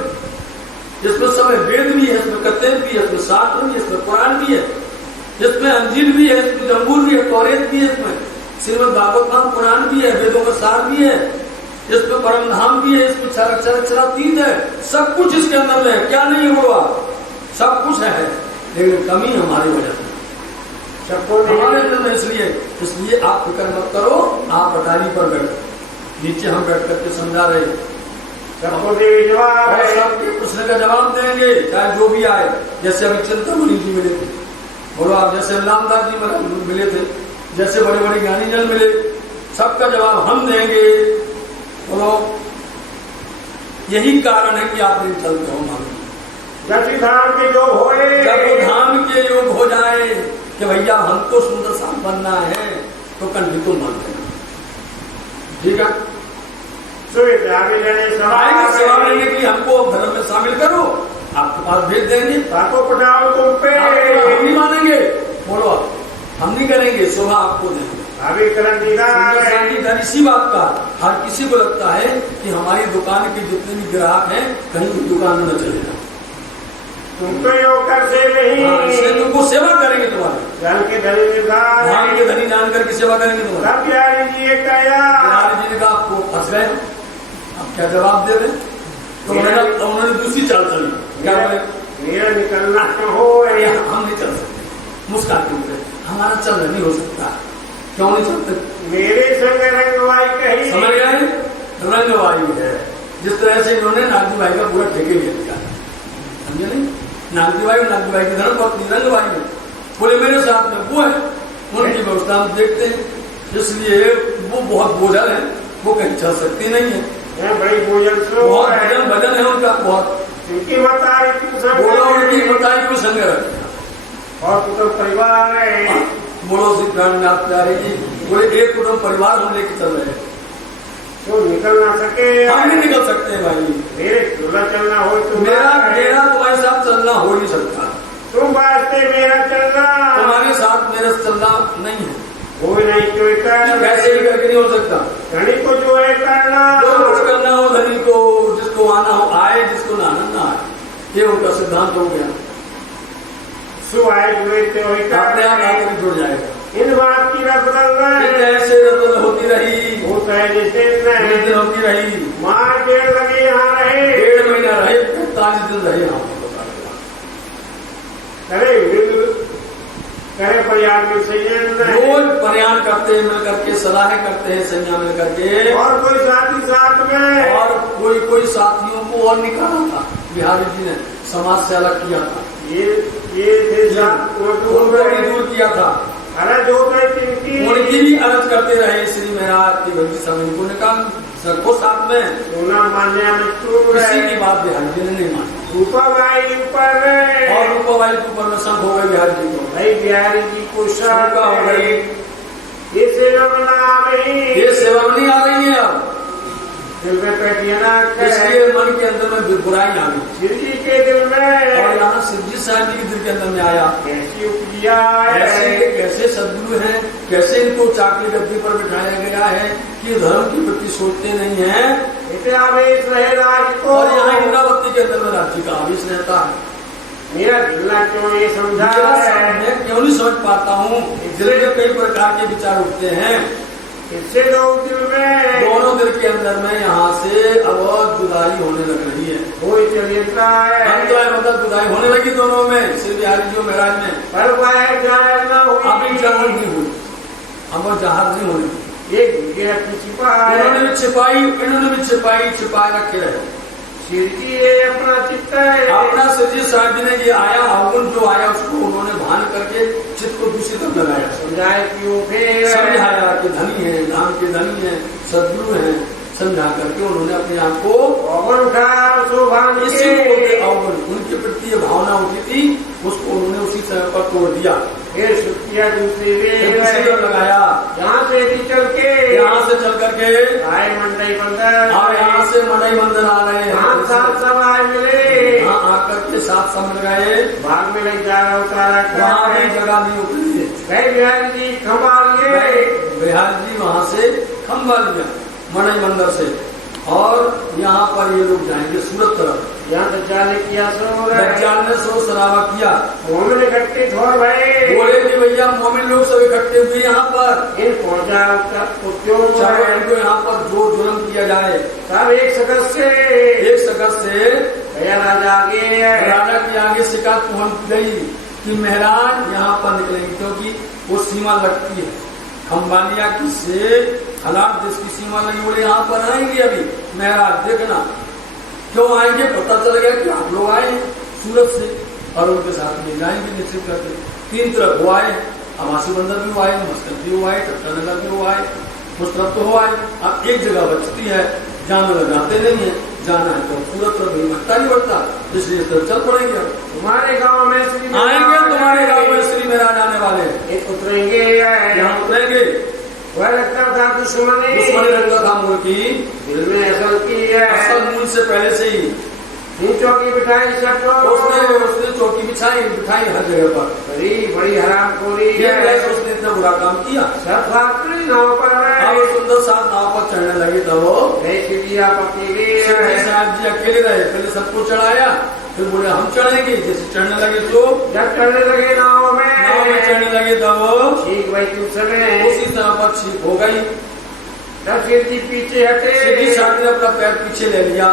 इसमें सब है, वेद भी है, इसमें कतेब भी है, इसमें शास्त्र भी है, इसमें पुराण भी है, इसमें अंजील भी है, इसमें जम्बूर भी है, तौरेत भी है, इसमें श्रीमद् भागवतम पुराण भी है, वेदों का सार भी है, इसमें परम धाम भी है, इसमें चरातीत है, सब कुछ इसके अंदर में है। क्या नहीं है बोलो आप, सब कुछ है, लेकिन कमी हमारी वजह से सबको हमारे अंदर में। इसलिए आप फिक्र मत करो, आप अटारी पर बैठो, नीचे हम बैठ करके समझा रहे हैं, सबको जवाब है, सबके प्रश्न का जवाब देंगे, चाहे जो भी आए। जैसे अभी चिंतामणि जी मिले थे, बोलो आप, जैसे रामदास जी मिले थे, जैसे बड़े बड़े ज्ञानी जन मिले, सबका जवाब हम देंगे। बोलो, यही कारण है कि आप नहीं चलते हो मालूम। जब धाम के योग होए, जब वो धाम के योग हो जाए कि भैया हमको सुंदर सा बनना है, तो कंठी तो मान देना, ठीक है। सेवा लेने के लिए हमको धर्म में शामिल करो, आपके पास भेज देंगे, आपको पटाओ तुम पे, हम नहीं मानेंगे, बोलो आप, हम नहीं करेंगे, शोभा आपको देंगे। अभी करण इसी बात का हर किसी को लगता है कि हमारी दुकान के जितने भी ग्राहक हैं कहीं भी दुकान में न चले जाओ, तुमको योग कर से नहीं, इसलिए तुमको सेवा करेंगे, तुम्हारे जान के धनी जान करके सेवा करेंगे तुम्हारे। बिहारी जी ने कहा, जी ने कहा आपको फंस गए, आप क्या जवाब दे रहे? तो उन्होंने दूसरी चाल चली, क्या बोले, मेरा निकलना हो, हम नहीं चल सकते, मुस्कान के ऊपर हमारा चल नहीं हो सकता, क्यों नहीं चलते? मेरे संग रंगवाई कही, समझ गए, रंगवाई है। जिस तरह से इन्होंने नागजी भाई का पूरा ठेके ले लिया, समझे नहीं, नागजी भाई की धर्म पत्नी रंगवाई है, बोले मेरे साथ में वो है, उनकी व्यवस्था हम देखते हैं, इसलिए वो बहुत बोझल है, वो कहीं चल सकती नहीं है, बड़ी बोझल बहुत भजन है उनका, बहुत उनकी बताई बोलो, उनकी बताई को संग रखना, और कुटुंब परिवार है, बोलो श्री प्राणनाथ प्यारे जी, बोले एक कुटुंब परिवार हम लेके चल रहे हैं, तो निकल ना सके, हम नहीं निकल सकते भाई, मेरे चूल्हा चलना हो तो मेरा तुम्हारे साथ चलना हो नहीं सकता, तुम वास्ते मेरा चलना, तुम्हारे साथ मेरा चलना नहीं है, हो नहीं जो कैसे भी करके नहीं हो सकता। धनी को जो है करना, जो कुछ करना हो धनी को, जिसको आना हो आए, जिसको ना आना ना आए, ये उनका सिद्धांत हो गया, सुबह जुए अपने आप आकर जुड़ जाएगा। इन बात की रब बदलना ऐसे रद्द होती रही, होता है जिस दिन होती रही, माँ डेढ़ लगे यहाँ रहे, 1.5 महीना रहे, 45 दिन रहे यहाँ, करे प्रयाग में संयम, रोज प्रयाण करते हैं मिल करके, सलाह करते हैं संयम मिल करके, और कोई साथी साथ में, और कोई साथियों को और निकाला था, बिहारी जी ने समाज से अलग किया था, ये थे दूर किया था, अरे जो उनकी भी अलग करते रहे श्री महाराज की भक्ति समय को निकाल सबको साथ में, सोना मान्या में किसी की बात बिहारी जी ने नहीं मानी, रूपाबाई ऊपर और रूपाबाई के ऊपर में शंख हो गए बिहारी जी को, भाई बिहारी जी को शंख हो गई, ये सेवा बना आ रही, ये सेवा नहीं आ रही है अब, दिल में पैटियाना, इसलिए मन के अंदर में बुराई आ गई, शिव जी के दिल में, और यहाँ शिवजी साहब जी के दिल के अंदर में आया, कैसी उपजिया, कैसे सदगुरु हैं, कैसे इनको चाकरी गद्दी पर बिठाया गया है कि धर्म की प्रति सोचते नहीं है, इतना आवेश रहे राज को, और यहाँ इंद्रावती के अंदर में राज्य का आवेश रहता है। मेरा दिलना क्यों ये समझा है, मैं क्यों नहीं समझ पाता हूँ, दिल में कई प्रकार के विचार उठते हैं, इससे लोग दिल में, दोनों दिल के अंदर में यहाँ से अब जुदाई होने लग रही है, कोई चलिएता है, हम तो मतलब जुदाई होने लगी दोनों में, श्री बिहारी जी महाराज में, पर जाहिर न हुई, अभी जाहिर नहीं हुई, अब जाहिर नहीं होने, एक छिपा है, इन्होंने भी छिपाए रखे रहे, शिव जी अपना चित्त है, अपना सजी साहब जी ने ये आया अवगुण जो आया उसको उन्होंने भान करके चित्त को दूसरी तरफ लगाया, समझाए क्यों फिर, समझाया कि धनी है, नाम के धनी है, सदगुरु है, समझा करके उन्होंने अपने आप को अवगुण का सौभाग्य, इसी को बोलते अवगुण, उनके प्रति ये भावना उठी थी, उसको उन्होंने उसी समय पर तोड़ दिया, फिर सुखिया दूसरी लगाया, यहाँ से भी चल करके आए मंडई मंदिर, यहाँ से मंडई मंदिर आ रहे हैं, सात सवाय मिले, यहाँ आकर के साथ समझ गए, भाग में लग जा रहा उतारा, वहाँ भी जगह नहीं उतरी, बिहारी जी खंबा लिए, बिहारी जी वहाँ से खंबा लिया मंडई मंदिर से, और यहाँ पर ये लोग जाएंगे सूरत तरफ, यहाँ दज्जाल ने किया सो दज्जाल ने शोर शराबा किया। मोमिन इकट्ठे ठोर भाई बोले कि भैया मोमिन लोग सब इकट्ठे हुए यहाँ पर, इन पहुंचा क्यों चलो इनको यहाँ पर जो जुर्म किया जाए। सब एक शकस से भैया राजा के आगे शिकायत पहुंच गई कि महाराज यहाँ पर निकलेंगे, क्योंकि वो सीमा लगती है खम्बालिया की से हालात देश की सीमा लगी। बोले यहाँ पर आएंगे अभी महाराज, देखना क्यों आएंगे, पता चल गया कि आप लोग आए सूरत से और उनके साथ में जाएंगे निश्चित करके। 3 तरफ वो आए, आवासी बंदर भी वो आए, मस्कत भी वो आए, टट्टा नगर भी वो आए, उस तरफ तो वो आए। अब एक जगह बचती है जहाँ लोग जाते नहीं है, जाना है तो सूरत तरफ नहीं बढ़ता नहीं बढ़ता, इसलिए इस तरफ चल पड़ेंगे। तुम्हारे गाँव में आएंगे, तुम्हारे गाँव में श्री महाराज आने वाले उतरेंगे, यहाँ उतरेंगे। वह लगता था दुश्मनी लगता था मूल की, दिल में असल की है, असल मूल से पहले से ही चौकी बिठाई सब उसने चौकी बिछाई हर जगह पर। बड़ी हरामखोरी है, उसने इतना बुरा काम किया। सब फाकरी नाव पर सुंदर साथ नाव पर चढ़ने लगे तो वो साहब जी अकेले रहे, पहले सबको चढ़ाया, फिर बोले हम चढ़ेंगे। जैसे चढ़ने लगे तो जब चढ़ने लगे नाव में चढ़ने लगे तो वो ठीक भाई कुछ समय उसी तरह पर ठीक हो गई। तब सिर जी पीछे हटे, सीधी साहब ने अपना पैर पीछे ले लिया।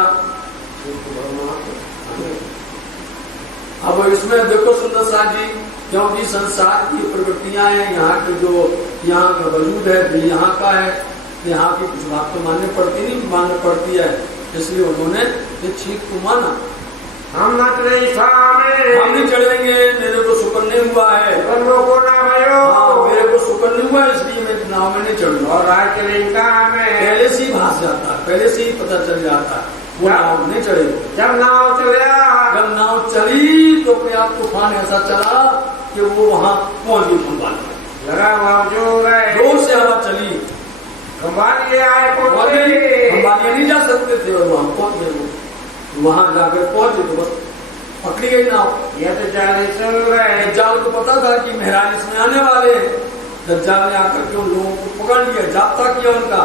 अब इसमें देखो सुंदर साहब जी, क्योंकि संसार की प्रवृत्तियां हैं, यहाँ के जो यहाँ का वजूद है यहाँ का है, यहाँ की कुछ बात तो माननी पड़ती नहीं, माननी पड़ती है, इसलिए उन्होंने ये ठीक को माना। हम हम नहीं चढ़ेंगे, मेरे को शुक्र नहीं हुआ है, मेरे को शुक्र नहीं हुआ, इसलिए मैं नाव में नहीं चढ़ूंगा। और राज के लिंका में पहले से ही भास जाता है, पहले से ही पता चल जाता है, वो नाव नहीं चढ़ेगा। जब नाव चली तो अपने आप तूफान ऐसा चला कि वो वहाँ पहुंच गई खम्बालिया। लगा जोर से हवा चली, खम्बालिया आए, खम्बालिया नहीं जा सकते थे और वहाँ पहुंच गए। वहाँ जाकर पहुंचे तो बस पकड़ी गई नाव। यह तो दज्जाल को पता था कि महाराज इसमें आने वाले हैं। दज्जाल ने आकर के उन लोगों को पकड़ लिया, जाब्ता किया उनका,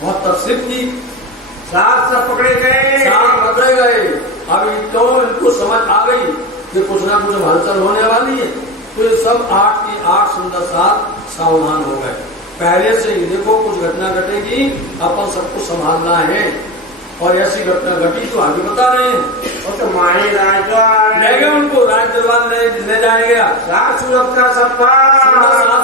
बहुत तफसीर की। साथ सब पकड़े गए। अब तो इनको समझ आ गई कि कुछ ना कुछ हलचल होने वाली है, तो ये सब 8 की 8 सुंदर साथ सावधान हो गए। पहले से ही देखो कुछ घटना घटेगी, अपन सबको संभालना है, और ऐसी घटना घटी तो आगे बता रहे हैं। और तो माही राजद्वार ले गए उनको, राज दरबार ले जाया गया। सूरत का सफा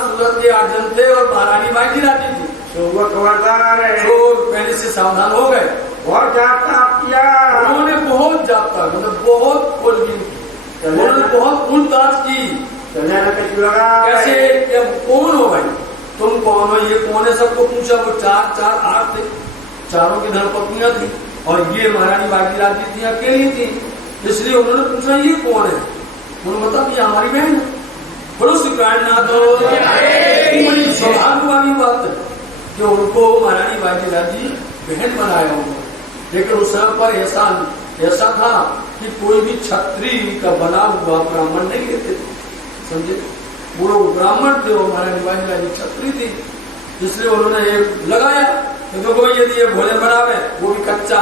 सूरत के 8 जन थे और महारानी बाई जी रहती थी। खबरदार है, तो पहले से सावधान हो गए। बहुत जाब्ता किया उन्होंने, बहुत जाब्ता, मतलब बहुत खोजबीन की, उन्होंने बहुत पूछताछ की। लगा कैसे, कौन हो भाई, तुम कौन हो, ये कौन है, सबको पूछा। वो 4 8 थे, चारों की धर्मपत्नियां थी, और ये महारानी बाजीराव जी थी, अकेली थी, इसलिए उन्होंने पूछा ये कौन है। उन्होंने बताया कि हमारी बहन है। बोलो श्री प्राणनाथ, बड़ी सौभाग्य वाली बात है कि उनको महारानी बाजीराव जी बहन बनाया उनको। लेकिन उस समय पर ऐसा था कि कोई भी क्षत्रिय का बना हुआ ब्राह्मण नहीं लेते थे, समझे। वो लोग ब्राह्मण थे और महारानी बाजीराव जी क्षत्रिय थी, इसलिए उन्होंने ये लगाया। तो यदि ये भोजन बनावे, वो भी कच्चा,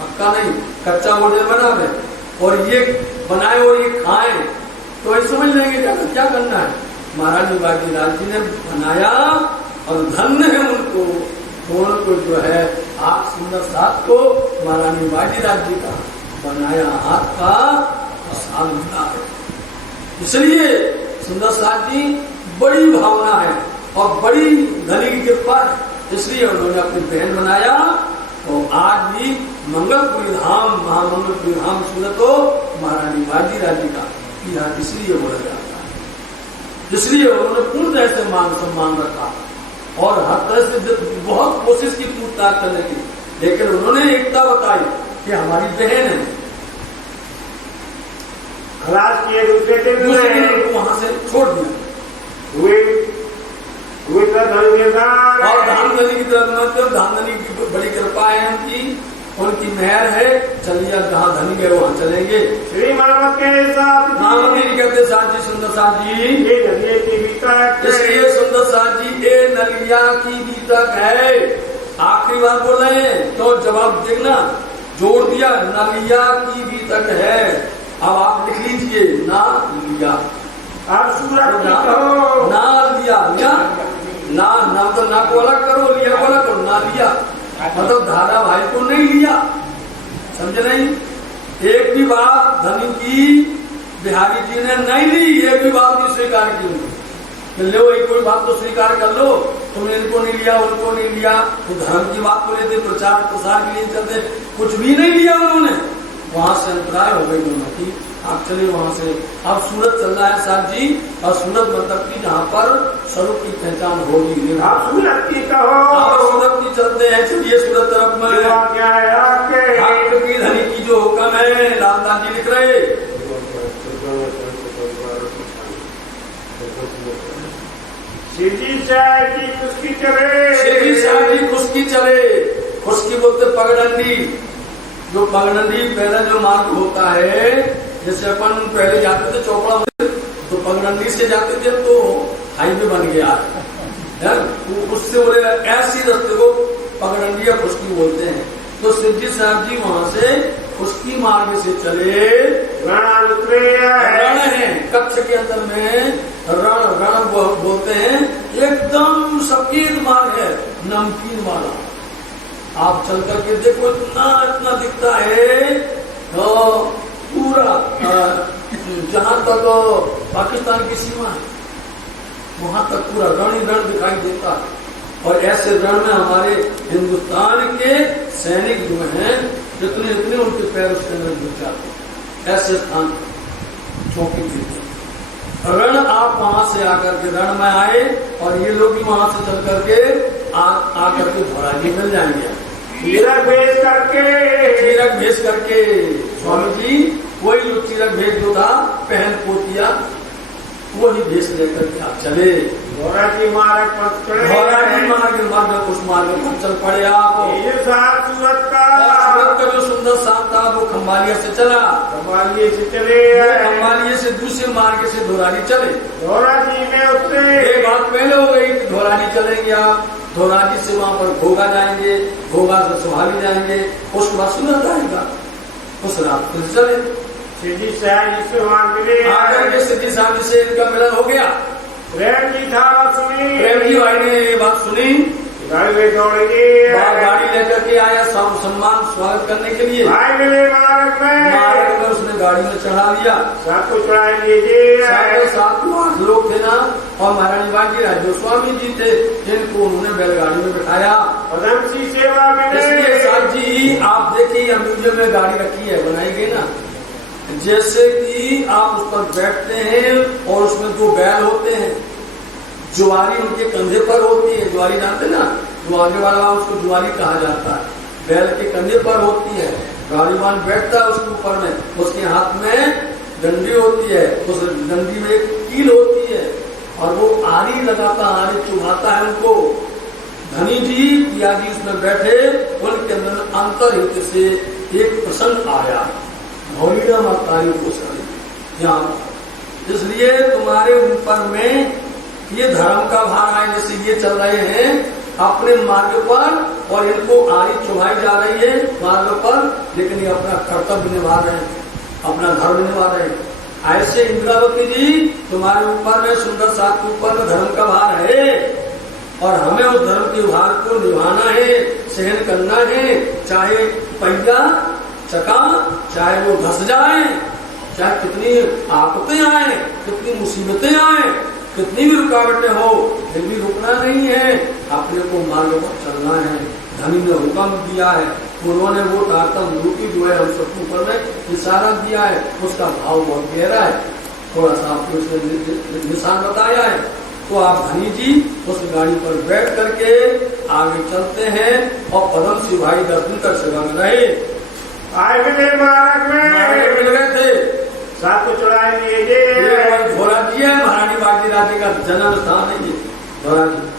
पक्का नहीं, कच्चा भोजन बनावे और ये बनाए और ये खाए, तो ये समझ लेंगे क्या करना है। महारानी बाजीराव जी ने बनाया और धन्य है उनको, दोनों को जो है 8 सुंदर साथ को महारानी बाजीराव जी का बनाया हाथ का आसान होता है। इसलिए सुंदर साथ जी बड़ी भावना है और बड़ी धनी की कृपा है, इसलिए उन्होंने अपनी बहन बनाया। और आज भी मंगलपुरी धाम, महामंगलपुरी धाम सूरत हो महारानी बाजीराव जी का यहाँ इसलिए बोला जाता है। इसलिए उन्होंने पूर्ण तरह से मान सम्मान रखा और हर तरह से बहुत कोशिश की पूछताछ करने की, लेकिन उन्होंने एकता बताई कि हमारी बहन है। खलास किए दूसरे दिन वहां से छोड़ दिया, और धामधनी की तरफ, धामधनी की बड़ी कृपा है उनकी मेहर है। चलिए जहाँ धनी गए वहाँ चलेंगे। श्री मानव के साथ कहते साथ जी, सुंदर साथ जी, ये नदिया की बीतक, इसलिए सुंदर साथ जी ये नलिया की बीतक है। आखिरी बार बोल रहे हैं तो जवाब देखना, जोड़ दिया, न लिया की भी तक है। अब आप लिख लीजिए, ना लिया। अब सूरत की कहो। ना लिया, लिया ना, ना तो ना को अलग करो, लिया को अलग करो, ना लिया मतलब धारा भाई को नहीं लिया, समझे नहीं। एक भी बात धनी की बिहारी जी ने नहीं ली, एक भी बात भी स्वीकार की। लो एक कोई बात तो स्वीकार कर लो, तुमने इनको नहीं लिया, उनको नहीं लिया, तो धर्म की बात को लेते, प्रचार प्रसार के लिए चलते, कुछ भी नहीं लिया उन्होंने। वहां से अंतराय हो गई दोनों की। आप चलिए वहां से। अब सूरत चल रहा है साहब जी, और सूरत मतलब की जहाँ पर स्वरूप की पहचान होगी। आप सूरत की कहो। आप सूरत की चलते हैं, चलिए सूरत तरफ में। क्या है आपके धनी की जो हुक्म है, रामदास जी लिख रहे। सीधी साइड की खुशकी चले। सीधी साइड की खुशकी चले। खुशकी बोलते पगडंडी। जो पगडंडी पहले जो मार्ग होता है, जैसे अपन पहले जाते थे चौपड़ा में, तो पगडंडी से जाते थे, तो हाईवे बन गया है, उससे बोले ऐसी रास्ते को पगडंडी या खुशकी बोलते हैं। तो सिद्धि साहब जी वहां से खुशकी मार्ग से चले। रण है कच्छ के अंदर में, रण बोलते हैं, एकदम सफेद मार्ग है, नमकीन वाला। आप चल करके देखो, इतना दिखता है, तो पूरा जहां तक पाकिस्तान की सीमा है वहां तक पूरा रण ही रण दिखाई देता है। और ऐसे रण में हमारे हिंदुस्तान के सैनिक जो हैं, जितने उनके पैर उसके अंदर घुस जाते, ऐसे स्थान चौकी थी। रण आप वहां से आकर के रण में आए, और ये लोग भी वहां से चल करके आकर के धोराजी मिल जाएंगे। चीरक भेज करके स्वामी जी वही जो चीरक भेज जो था, पहन पोतिया, वही भेज लेकर के आप चले। धोराजी मार्ग पर चले। धोराजी मार्ग उस मार्ग पर चल पड़े आप। ये सूरत का जो सुंदर शाम था वो खम्बालिया से चला। खम्बालिया से चले। खम्बालिया से दूसरे मार्ग से धोराजी चले। धोराजी में उतरे। एक बात पहले हो गई कि धोराजी चलेंगे आप, धोराजी से वहां पर घोगा जाएंगे, घोगा से सोहाली जाएंगे, उसके बाद सूरत आएगा, उस रात को चले। सिद्धि साहब से वहां मिले। आकर के सिद्धि साहब से इनका मिलन हो गया। प्रेम की था सुनी। प्रेम जी भाई ने ये बात सुनी, गाड़ी में दौड़ के गाड़ी लेकर के आया सम्मान स्वागत करने के लिए। भाई मिले मार्ग में उसने गाड़ी में चढ़ा दिया। साथ को चढ़ा लीजिए। सात 8 लोग थे ना, और महारानी बाजी राज गोस्वामी जी थे, जिनको उन्होंने बैलगाड़ी में बिठाया। पदम सी सेवा मिले। साहब जी आप देखिए, म्यूजियम में गाड़ी रखी है, बनाई गई ना, जैसे कि आप उस पर बैठते हैं और उसमें 2 बैल होते हैं, जुआरी उनके कंधे पर होती है। जुआरी जानते ना, जो आगे वाला उसको जुआरी कहा जाता है। बैल के कंधे पर होती है, गाड़ीवान बैठता है उसके ऊपर में, उसके हाथ में डंडी होती है, उस डंडी में एक कील होती है, और वो आरी लगाता, आरी चुभाता है उनको। धनी जी पिया जी उसमें बैठे, उनके अंदर अंतर्हित से एक प्रसंग आया, भौलीना मातारी को यहाँ, इसलिए तुम्हारे ऊपर में ये धर्म का भार आए, जैसे ये चल रहे हैं अपने मार्ग पर, और इनको आरी चुभाई जा रही है मार्ग पर, लेकिन ये अपना कर्तव्य निभा रहे हैं, अपना धर्म निभा रहे हैं। ऐसे इंद्रावती जी तुम्हारे ऊपर में, सुंदर साथ के ऊपर में धर्म का भार है, और हमें उस धर्म के भार को निभाना है, सहन करना है, चाहे पहिया चका, चाहे वो धस जाए, चाहे कितनी आफतें आए, कितनी मुसीबतें आए, कितनी भी रुकावटें हो, फिर भी रुकना नहीं है, अपने को मार्ग पर चलना है। धनी ने हुक्म दिया है, उन्होंने वो तारतम रूपी जो है हम सबके ऊपर में इशारा दिया है, उसका भाव बहुत गहरा है, थोड़ा सा आपको उसने निशान बताया है। तो आप धनी जी उस गाड़ी पर बैठ करके आगे चलते हैं, और पदम सिंह भाई दर्शन कर सेवा में रहे। आए मिले मार्ग में मिल गए थे, साथ को चढ़ाएंगे। धोराजी है, महारानी बाजी राजे का जन्म स्थान है ये धोराजी।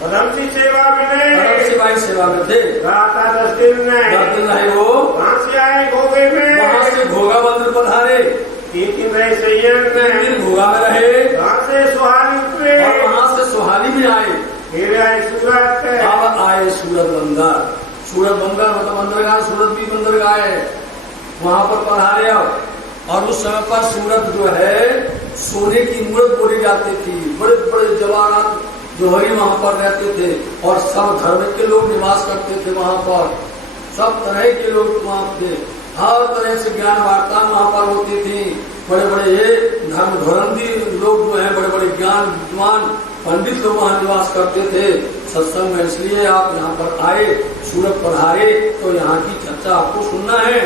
पदम सी सेवा मिले। पदम सिंह भाई सेवा में थे। राता 10 दिन में 10 दिन रहे वो। वहां से आए घोगे में, वहां से घोगा बंदर पधारे। 3 दिन रहे सैयन में, 3 दिन घोगा में रहे। वहां से सोहाली उतरे, और वहां से सोहाली में आए। फिर आए सूरत। अब आए सूरत बंदर। सूरत बंदर मतलब बंदरगाह, सूरत भी बंदरगाह है, वहां पर पधारे। और उस समय पर सूरत जो है सोने की मूर्त बोली जाती थी। बड़े बड़े जवाहरात जौहरी वहां पर रहते थे और सब धर्म के लोग निवास करते थे वहां पर। सब तरह के लोग वहां थे, हर तरह से ज्ञान वार्ता वहां पर होती थी। बड़े बड़े ये धर्म धुरंधी लोग जो है, बड़े बड़े ज्ञान विद्वान पंडित लोग वहां निवास करते थे। सत्संग में इसलिए आप यहाँ पर आए, सूरत पधारे, तो यहाँ की चर्चा आपको सुनना है।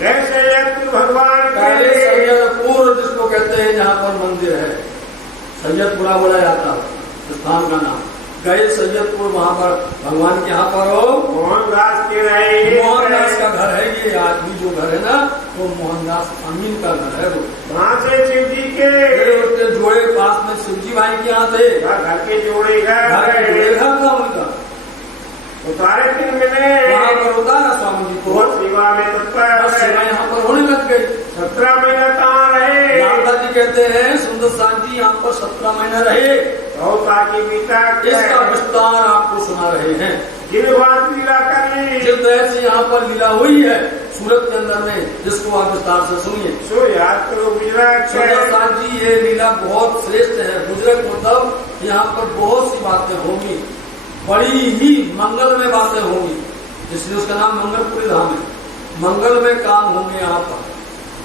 सैयदपुर भगवान पहले सैयदपुर जिसको कहते हैं, जहाँ पर मंदिर है, सैयदपुरा बोला जाता है स्थान का नाम। गए सैयदपुर, वहाँ पर भगवान के यहाँ पर हो मोहनदास के रहे, मोहनदास का घर है। ये आदमी जो घर है ना, वो मोहनदास अमीन का घर है। वो वहाँ से शिव जी के उसके जोड़े पास में शिवजी भाई के यहाँ थे। घर के जोड़े घर के जोड़े घर था उनका। उतारे दिन मिले, वहाँ पर उतारा स्वामी जी को, सेवा में तत्पर, सेवा यहाँ पर होने लग गई। 17 महीना कहाँ रहे? नारदा जी कहते हैं सुंदर साथ जी यहाँ पर 17 महीने रहे। ताकि बीता इसका विस्तार आपको सुना रहे हैं। जिस बात लीला करी, जिस तरह से यहाँ पर लीला हुई है सूरत के अंदर में, जिसको आप विस्तार से सुनिए। सो याद करो गुजरात सुंदर साथ जी, ये लीला बहुत श्रेष्ठ है। गुजरात मतलब यहाँ पर बहुत सी बातें होंगी, बड़ी ही मंगलमय बातें होंगी, इसलिए उसका नाम मंगलपुरी धाम है। मंगलमय काम होंगे यहाँ पर।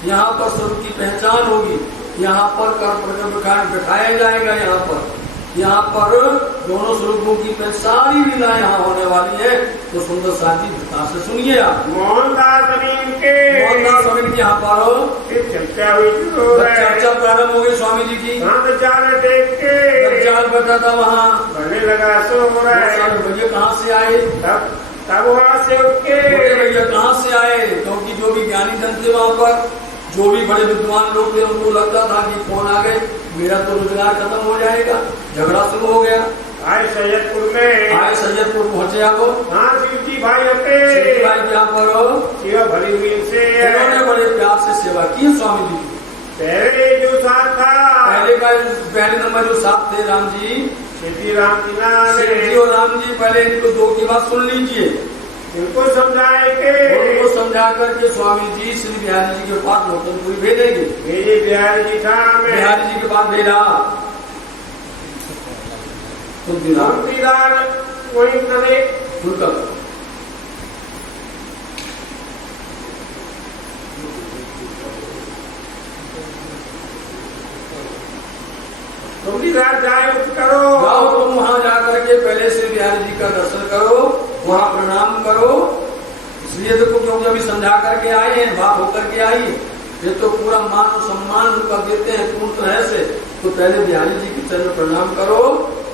यहाँ पर स्वरूप की पहचान होगी, यहाँ पर कर बिठाया जाएगा। यहाँ पर दोनों स्वरूपों की सारी लीला यहाँ होने वाली है। तो सुंदर साथी विस्तार से सुनिए आप। मोहनदास अमीन के यहाँ पर चर्चा हुई, चर्चा प्रारंभ हो गई स्वामी जी की। जाने देख के चाल बैठा था वहाँ, बढ़ने लगा, सो हो रहा है। भैया कहाँ से आए? तब वहाँ से उठ के भैया कहाँ से आए? क्योंकि जो भी ज्ञानी जन थे वहाँ पर, जो भी बड़े विद्वान लोग थे, उनको लगता था कि फोन आ गए, मेरा तो रोजगार खत्म हो जाएगा। झगड़ा शुरू हो गया। आए सैयदपुर में, आए सैयदपुर पहुंचे आप। हाँ शिवजी भाई होते, शिवजी भाई यहाँ पर सेवा भरी हुई से उन्होंने बड़े प्यार से सेवा की स्वामी जी की। पहले जो साथ था, पहले नंबर जो साथ थे राम जी, शिवजी राम जी नाम, शिवजी और राम जी। पहले इनको दो की बात सुन लीजिए। इनको समझाए के, उनको समझा करके स्वामी जी श्री बिहारी जी के पास नौतनपुरी भेजेंगे। मेरे बिहारी जी था, बिहारी जी के पास भेजा। कुंतीदार वही करे उनका कुंतीदार जाए करो, जाओ तुम वहां जाकर के पहले श्री बिहारी जी का दर्शन करो, वहां प्रणाम करो। इसलिए देखो क्योंकि अभी समझा करके आए हैं, बात होकर के आई, ये तो पूरा मान और सम्मान उनका देते हैं पूर्ण तरह से। तो पहले बिहारी जी के चरण प्रणाम करो,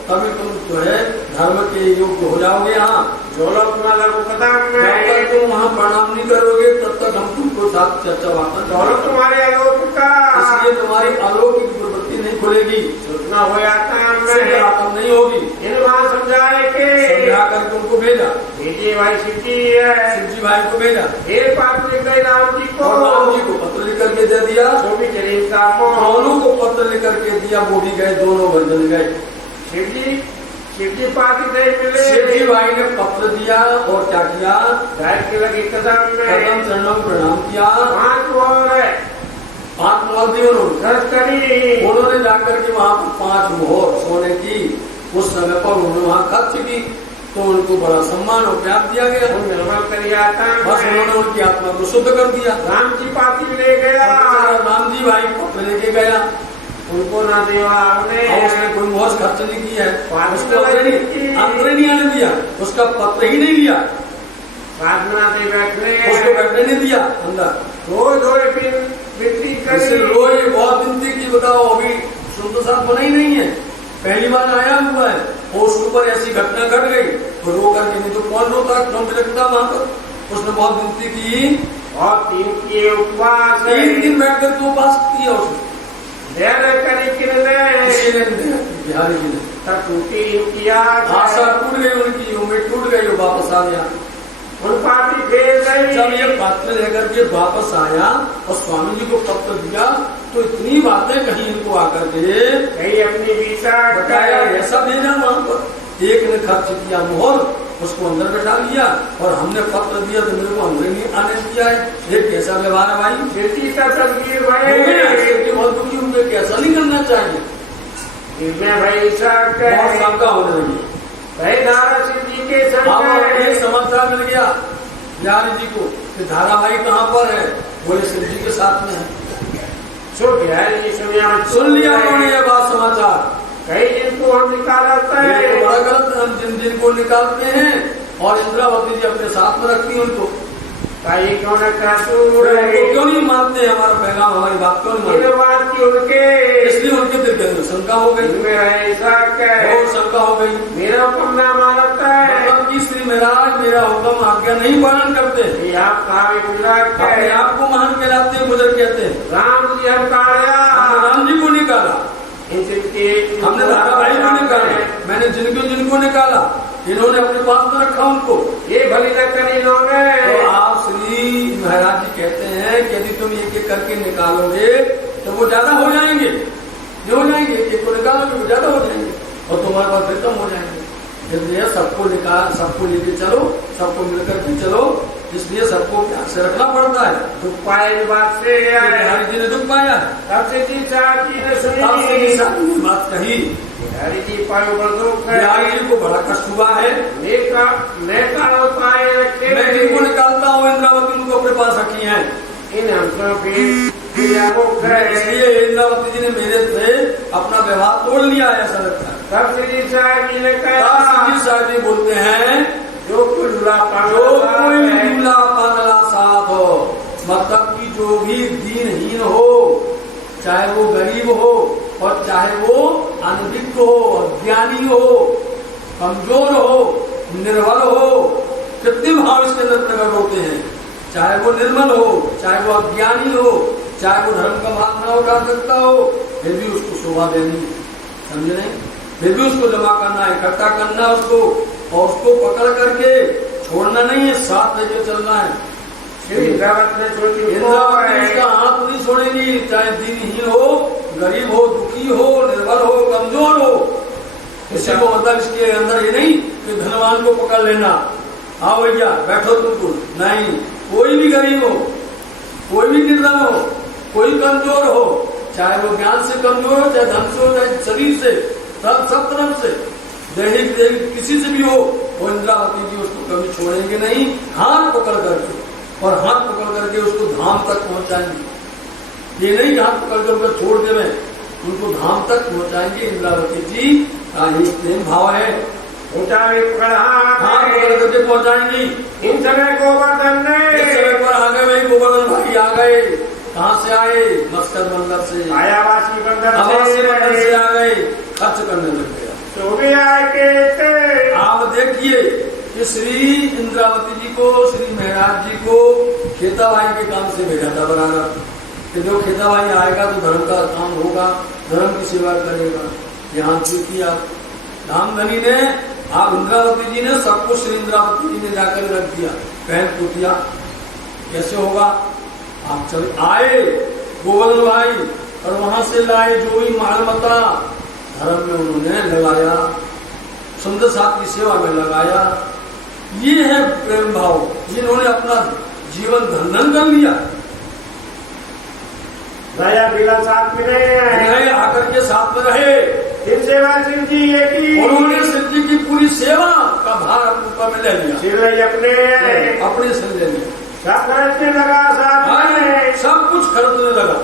तभी तुम जो है धर्म के योग्य हो जाओगे। यहाँ झोला तुम्हारा जब तक तुम वहाँ प्रणाम नहीं करोगे तब तक हम तुमको साथ चर्चा वार्ता झोला तुम्हारे अलौकिक का, इसलिए तुम्हारी अलौकिक प्रवृत्ति नहीं खुलेगी, सूचना हो जाता आत्म नहीं होगी। इन वहाँ समझाए के, समझा करके उनको भेजा। भेजिए भाई शिवजी भाई को भेजा। एक बात लिख गई राम जी को, राम जी को पत्र लिख करके दे दिया। जो भी चरित का दोनों को पत्र लिख करके दिया, वो भी गए, दोनों भजन गए। शिवजी पार्टी नहीं मिले। शिवजी भाई ने पत्र दिया और क्या किया, के लगे कदम चरणों में प्रणाम किया। 5 मोहर 5 मोहर दी करी, उन्होंने जाकर के वहाँ पर 5 मोहर सोने की उस समय पर उन्होंने वहाँ खर्च की। तो उनको बड़ा सम्मान और प्यार दिया गया। निर्मल कर आता, बस उन्होंने उनकी आत्मा को शुद्ध कर दिया। राम जी पार्टी ले गया, राम जी भाई पत्र लेके गया, उनको ना देवा आपने, उसने कोई मोहर खर्च नहीं किया है, अंदर नहीं आने दिया, उसका पत्र ही नहीं लिया, प्रार्थना से बैठने, उसको बैठने नहीं दिया अंदर। रोज विनती कर, रोज बहुत विनती की, बताओ अभी सुंदर साथ बना ही नहीं है, पहली बार आया हुआ है और उसके ऊपर ऐसी घटना घट गई तो रो करके, नहीं तो कौन रोता, क्यों बिलखता वहां पर। उसने बहुत विनती की और 3 के उपवास, 3 दिन बैठकर तो उपवास किया उसने। बिहारी जी ने किया, आशा टूट गई उनकी, उम्मीद टूट गई, वो वापस आ गया। उन पार्टी भेज गई। जब ये पत्र लेकर के वापस आया और स्वामी जी को पत्र दिया तो इतनी बातें कहीं इनको आकर के कहीं अपनी विचार बताया, ऐसा भेजा वहां पर। एक ने खर्च किया मोहर, उसको अंदर बैठा लिया और हमने पत्र दिया तो मेरे को अंदर नहीं आने दिया है। ये कैसा व्यवहार है भाई? बेटी का तस्वीर बहुत दुखी उनके कैसा नहीं करना चाहिए। इसमें भाई बहुत शंका होने लगी। भाई नारा सिंह जी के ये समाचार मिल गया बिहारी जी को कि धाराभाई कहाँ पर है? बोले शिव जी के साथ में है। सुन लिया उन्होंने ये बात समाचार। कई जिनको हम निकालते हैं बड़ा गलत, हम जिन जिनको निकालते हैं और इंद्रावती जी अपने साथ में रखती है उनको क्यों न क्यों नहीं मानते? हमारा पैगाम, हमारी बात क्यों नहीं मानते? बात की उनके इसलिए उनके दिल के अंदर शंका हो गई, शंका हो गई। मेरा हुक्म ना मानता है, मतलब कि श्री महाराज मेरा हुक्म आज्ञा नहीं पालन करते। आप अपने आप को महान कहलाते हैं, बुजुर्ग कहते हैं। राम जी हम राम जी को निकाला, हमने धाराभाई को निकाला, मैंने जिनको निकाला इन्होंने अपने पास में रखा उनको। ये भली लगता नहीं लोग तो आप श्री महाराज जी कहते हैं कि यदि तुम एक एक करके निकालोगे तो वो ज्यादा हो जाएंगे, जो हो जाएंगे एक को निकालोगे वो ज्यादा हो जाएंगे और तुम्हारे पास फिर कम हो जाएंगे। इसलिए सबको निकाल, सबको लेके चलो, सबको मिलकर के चलो, इसलिए सबको प्यार से रखना पड़ता है। दुख पाए बात से बिहारी जी ने दुख पाया, तब से जी साहब जी ने सुनी बात कही। बिहारी जी पायो बंदूक है, बिहारी जी को बड़ा कष्ट हुआ है। मैं जिनको निकालता हूँ इंद्रावती उनको अपने पास रखी है। इसलिए इंद्रावती जी ने मेरे से अपना व्यवहार तोड़ लिया है, ऐसा लगता है। तब श्री साहब जी ने कहा, साहब जी बोलते हैं जो कोई दूल्हा पागला साथ हो, मतलब कि जो भी दीनहीन हो, चाहे वो गरीब हो और चाहे वो अनभिज्ञ हो, अज्ञानी हो, कमजोर हो, निर्बल हो, कितने भाव इसके अंदर प्रकट होते हैं। चाहे वो निर्मल हो, चाहे वो अज्ञानी हो, चाहे वो धर्म का भाग न उठा सकता हो, फिर भी उसको शोभा देनी, समझे नहीं? फिर भी उसको जमा करना, इकट्ठा करना उसको, और उसको पकड़ करके छोड़ना नहीं है, साथ लेके चलना है। इंद्रावती उसका हाथ नहीं छोड़ेगी, चाहे दीनहीन हो, गरीब हो, दुखी हो, निर्बल हो, कमजोर हो। किसी को मतलब इसके अंदर ये नहीं कि धनवान को पकड़ लेना, हाँ भैया बैठो तुमको, नहीं। कोई भी गरीब हो, कोई भी निर्धन हो, कोई कमजोर हो, चाहे वो ज्ञान से कमजोर हो, चाहे धन से हो, चाहे शरीर से, सब तरफ से, दैहिक किसी से भी हो, वो इंद्रावती जी उसको कभी छोड़ेंगे नहीं। हाथ पकड़ करके, और हाथ पकड़ करके उसको धाम तक पहुंचाएंगे। ये नहीं कि हाथ पकड़ कर उनको छोड़ देवे, उनको धाम तक पहुंचाएंगे। इंद्रावती जी का ये प्रेम भाव है, हाथ पकड़ करके पहुंचाएंगी। इन समय गोवर्धन ने समय पर आ गए, वही गोवर्धन भाई आ गए। कहाँ से आए? मस्कत बंदर से, आयावासी बंदर से आ गए, खर्च करने लग गया। तो भी आए आप देखिए कि श्री इंद्रावती जी को, श्री महाराज जी को खेताबाई के काम से भेजा था बनाना, कि जो खेताबाई आएगा तो धर्म का काम होगा, धर्म की सेवा करेगा। यहाँ देखिए आप धामधनी ने, आप इंद्रावती जी ने सबको श्री इंद्रावती जी ने जाकर रख दिया, पहन को किया। कैसे होगा? आप चल आए गोवर्धन भाई और वहां से लाए जो भी मालमता, धर्म में उन्होंने लगाया, सुंदर साथ की सेवा में लगाया। ये है प्रेम भाव, जिन्होंने अपना जीवन धन कर लिया। राजा बिला साथ में रहे, आकर के साथ में रहे। फिर सेवा सिंह जी ये की, उन्होंने सिंह जी की पूरी सेवा का भार अपने ऊपर में ले लिया, अपने से ले लिया। सब खर्चने लगा, साथ सब कुछ खर्चने लगा।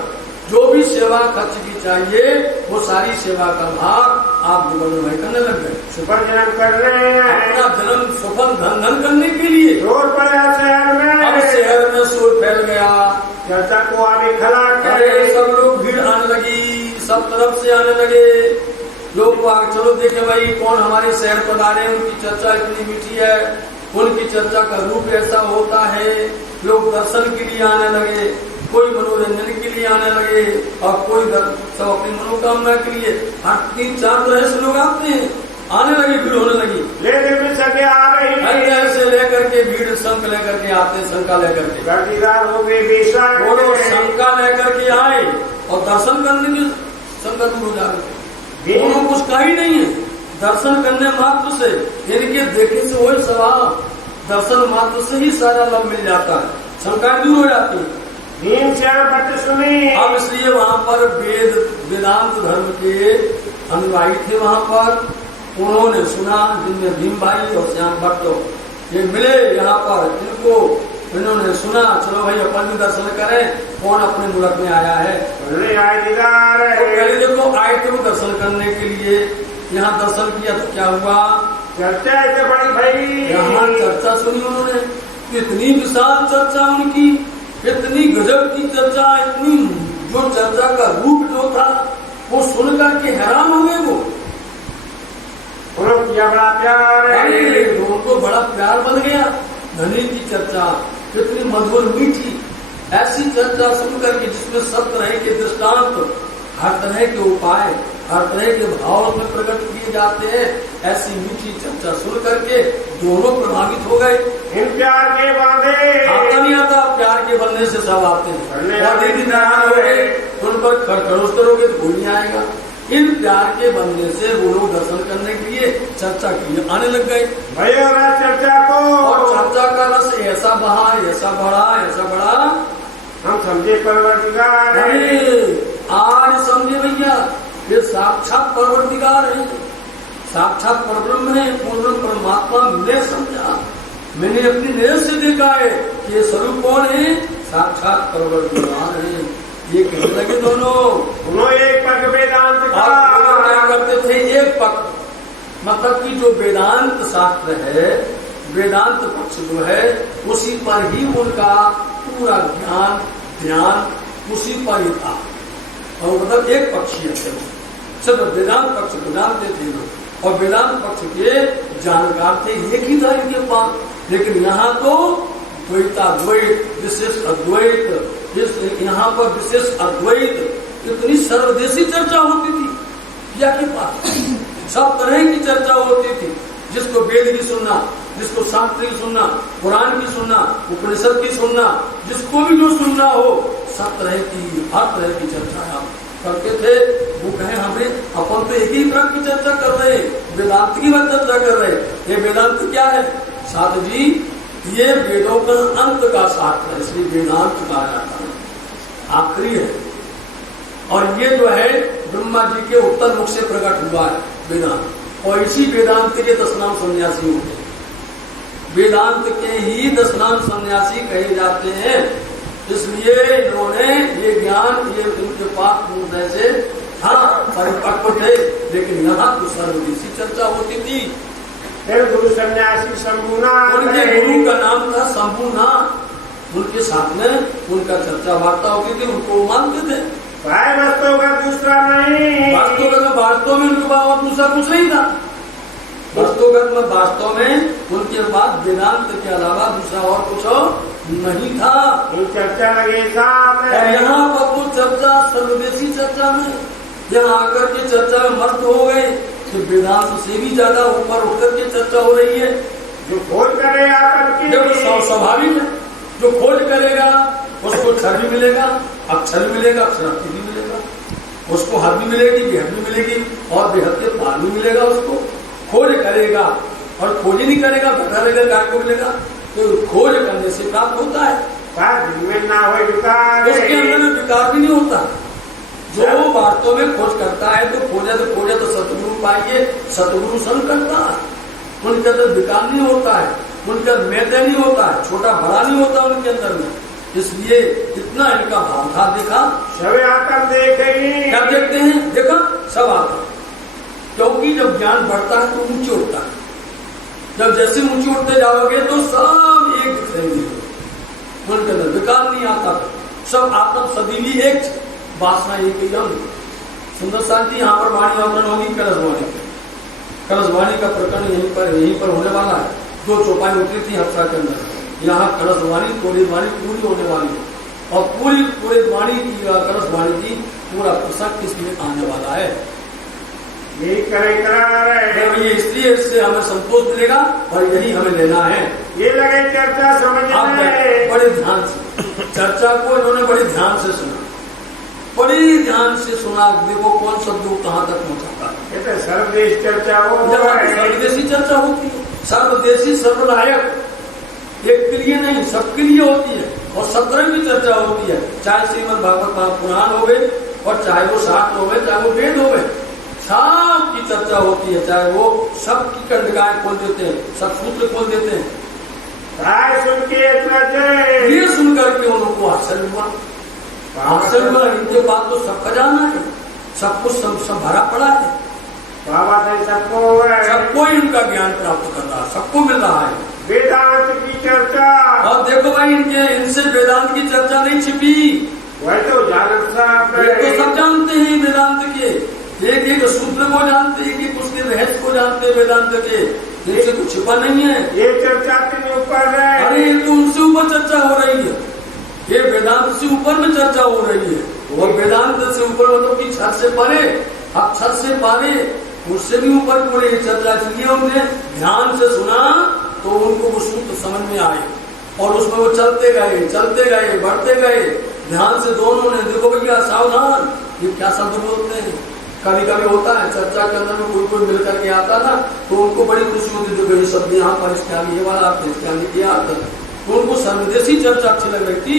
जो भी सेवा खर्च की चाहिए वो सारी सेवा का भार आप गोवर्धन भाई करने लग गए। सुपर जन्म कर रहे हैं, अपना जन्म सफल धन करने के लिए। शोर पड़ा शहर में, अब शहर में शोर फैल गया, चर्चा को आगे खड़ा करे, सब लोग भीड़ आने लगी, सब तरफ से आने लगे लोग। चलो देखे भाई कौन हमारे शहर पधारे, उनकी चर्चा इतनी मीठी है, उनकी चर्चा का रूप ऐसा होता है। लोग दर्शन के लिए आने लगे, कोई मनोरंजन के लिए आने लगे, और कोई सब अपनी मनोकामना के लिए। 3-4 तरह से लोग आते हैं, आने लगे, भीड़ होने लगी। लेकर आ रही ऐसे लेकर के भीड़ शंख लेकर के आते, शंका लेकर के हो गए, बोलो शंका लेकर के आए और दर्शन करने की संगत हो जा रहे। दोनों कुछ कहा ही नहीं है, दर्शन करने मात्र से, इनके देखे से वही स्वभाव, दर्शन मात्र से ही सारा लाभ मिल जाता है, शंका दूर हो जाती है। भीम श्याम भट्ट सुनी। अब इसलिए वहाँ पर वेदांत धर्म के अनुयायी थे, वहाँ पर उन्होंने सुना, जिनमें भीम भाई और श्याम भट्ट ये मिले यहाँ पर, इनको इन्होंने सुना, चलो भाई अपन भी दर्शन करें, कौन अपने मुल्क में आया है। तो पहले देखो आए थे वो दर्शन करने के लिए, यहाँ दर्शन किया तो क्या हुआ, चर्चा है बड़ी भाई, यहाँ चर्चा सुनी उन्होंने, इतनी विशाल चर्चा उनकी, इतनी गजब की चर्चा, इतनी जो चर्चा का रूप जो था वो सुनकर के हैरान हो गए। वो किया बड़ा प्यार है, उनको बड़ा प्यार बन गया। धनी की चर्चा कितनी मधुर मीठी, ऐसी चर्चा सुनकर के जिसमें सब तरह के दृष्टांत, हर तरह के उपाय, हर तरह के भाव में प्रकट किए जाते हैं, ऐसी मीठी चर्चा सुन करके दोनों प्रभावित हो गए। इन प्यार के बांधे आता नहीं आता, प्यार के बनने से सब आते हैं, और दीदी नाराज हो गए उन पर खड़खड़ोस करोगे तो कोई नहीं आएगा। इन प्यार के बनने से वो लोग दर्शन करने के लिए चर्चा के लिए आने लग गए। भैया चर्चा को, और चर्चा का रस ऐसा बहा, ऐसा बढ़ा, ऐसा बढ़ा, हम समझे परवरदिगार है। आज समझे भैया, ये साक्षात परवरदिगार है, साक्षात परब्रह्म है, पूर्ण परमात्मा। मैं समझा, मैंने अपनी नजर से देखा है कि ये स्वरूप कौन है, साक्षात परवरदिगार है। ये कहने लगे दोनों एक पक्ष वेदांत का क्या करते थे, एक पक्ष, मतलब कि जो वेदांत शास्त्र है, वेदांत पक्ष जो है उसी पर ही उनका पूरा ज्ञान ध्यान उसी पर ही था, और मतलब एक पक्षीय थे सब। वेदांत पक्ष को जानते थे लोग, और वेदांत पक्ष के जानकार थे, एक ही था इनके पास। लेकिन यहाँ तो द्वैताद्वैत, विशेष अद्वैत, यहाँ पर विशेष अद्वैत, इतनी सर्वदेशी चर्चा होती थी या के पास, सब तरह की चर्चा होती थी। जिसको वेद की सुनना, जिसको शास्त्र की सुनना, पुराण की सुनना, उपनिषद की सुनना, जिसको भी जो सुनना हो, सब तरह की, हर तरह की चर्चा करते थे। वो कहे हमें, अपन तो एक ही तरह की चर्चा कर रहे, वेदांत की बात चर्चा कर रहे। ये वेदांत क्या है साधु जी, ये वेदों का अंत का शास्त्र है, इसलिए वेदांत कहा जाता है, आखिरी है। और ये जो है ब्रह्मा जी के उत्तर मुख से प्रकट हुआ है वेदांत, और इसी वेदांत के 10 नाम सन्यासी होते हैं। वेदांत के ही 10 नाम सन्यासी कहे जाते हैं, इसलिए इन्होंने ये ज्ञान, ये उनके पास पूर्ण से परिपक्व थे। लेकिन यहाँ तो सर्वदेशी चर्चा होती थी। गुरु सन्यासी शंभुनाथ, उनके गुरु का नाम था शंभुनाथ, उनके साथ में उनका चर्चा वार्ता होती थी, उनको मानते थे। वास्तव का दूसरा नहीं, वास्तव में उनके पास दूसरा कुछ नहीं था। वास्तव में उनके पास वेदांत के अलावा दूसरा और कुछ नहीं था। चर्चा लगे साथ, यहाँ पर तो चर्चा सर्वदेशी चर्चा में, यहाँ आकर के चर्चा में मस्त हो गए कि वेदांत से भी ज्यादा ऊपर उठकर के चर्चा हो रही है। जो खोज करेगा जब स्वाभाविक है, जो खोज करेगा उसको क्षर भी मिलेगा, अक्षर भी मिलेगा, अक्षरार्थी भी मिलेगा, उसको हद भी मिलेगी, बेहद भी मिलेगी, और बेहद के पार भी मिलेगा। उसको खोज करेगा, और खोज नहीं करेगा घटा रहेगा, गाय को मिलेगा। तो खोज करने से प्राप्त होता है, ना हो विकार, उसके अंदर में विकार भी नहीं होता। जो वास्तव में खोज करता है तो खोजे तो सतगुरु पाइए, सतगुरु संग करता है, उनके अंदर विकार नहीं होता है, उनका मैत्य नहीं होता है, छोटा बड़ा नहीं होता उनके अंदर में। इसलिए इतना इनका भाव था। देखा सब आकर देखेंगे, क्या देखते हैं, देखा सब आता, क्योंकि जब ज्ञान बढ़ता है तो ऊंचे उठता है। जब जैसे ऊंचे उठते जाओगे तो सब एक दिखेंगे, उनके अंदर विकार नहीं आता, सब आत्म सदी एक, वासना एक ही अंग। सुंदर शांति यहाँ पर वाणी अवतरण होगी कलशवाणी, कलशवाणी का प्रकरण यहीं पर होने वाला है। 2 चौपाई उतरी थी हफ्ता के अंदर, यहाँ कलशवाणी कोरिदवाणी पूरी होने वाली है, और पूरी कोरिदवाणी की कलशवाणी की पूरा प्रसंग इसमें आने वाला है। यही करे ये इसलिए इससे हमें संतोष मिलेगा, और यही हमें लेना है। ये लगे चर्चा समझ बड़े ध्यान से चर्चा को इन्होंने बड़े ध्यान से सुना, बड़े ध्यान से सुना। देखो कौन शब्द कहाँ तक पहुंचाता है। ये तो सर्वदेश चर्चा हो सर्वदेशी चर्चा होती है, सर्वदेशी सर्वनायक, एक के लिए नहीं सबके लिए होती है। और 17 की चर्चा होती है, चाहे श्रीमद् भागवत महापुराण हो गए और चाहे वो शास्त्र हो गए, चाहे वो वेद हो गए, सब की चर्चा होती है। चाहे वो सबकी कंडगाएं खोल देते हैं, सब सूत्र खोल देते हैं। सुन के ये सुन करके उनको आश्चर्य हुआ, आश्चर्य हुआ। इनके बाद तो सब खजाना है, सब कुछ सब भरा पड़ा है, बाबा से सबको इनका ज्ञान प्राप्त कर रहा है, सबको मिल रहा है। वेदांत की चर्चा, और देखो भाई इनसे वेदांत की चर्चा नहीं छिपी, वह तो तो सब जानते हैं वेदांत के, एक एक सूत्र को जानते हैं, एक उसके रहस्य को जानते हैं वेदांत के, इनसे कुछ छिपा नहीं है। ये चर्चा के ऊपर है, अरे ये तो उनसे ऊपर चर्चा हो रही है, ये वेदांत से ऊपर में चर्चा हो रही है। और वेदांत से ऊपर मतलब कि छत से परे, अब छत से पारे उससे भी ऊपर पूरे चर्चा, इसलिए उन्होंने ध्यान से सुना तो उनको वो सूत्र समझ में आए और उसमें वो चलते गए, बढ़ते गए ध्यान से। दोनों ने देखो भैया सावधान, ये क्या शब्द बोलते हैं। कभी कभी होता है चर्चा के अंदर में कोई मिल करके आता ना, तो उनको बड़ी खुशी होती है, देखो ये शब्द यहाँ पर इसके आगे ये वाला आपने इसके आगे ये आता, तो उनको सर्वदेशी चर्चा अच्छी लग रही थी।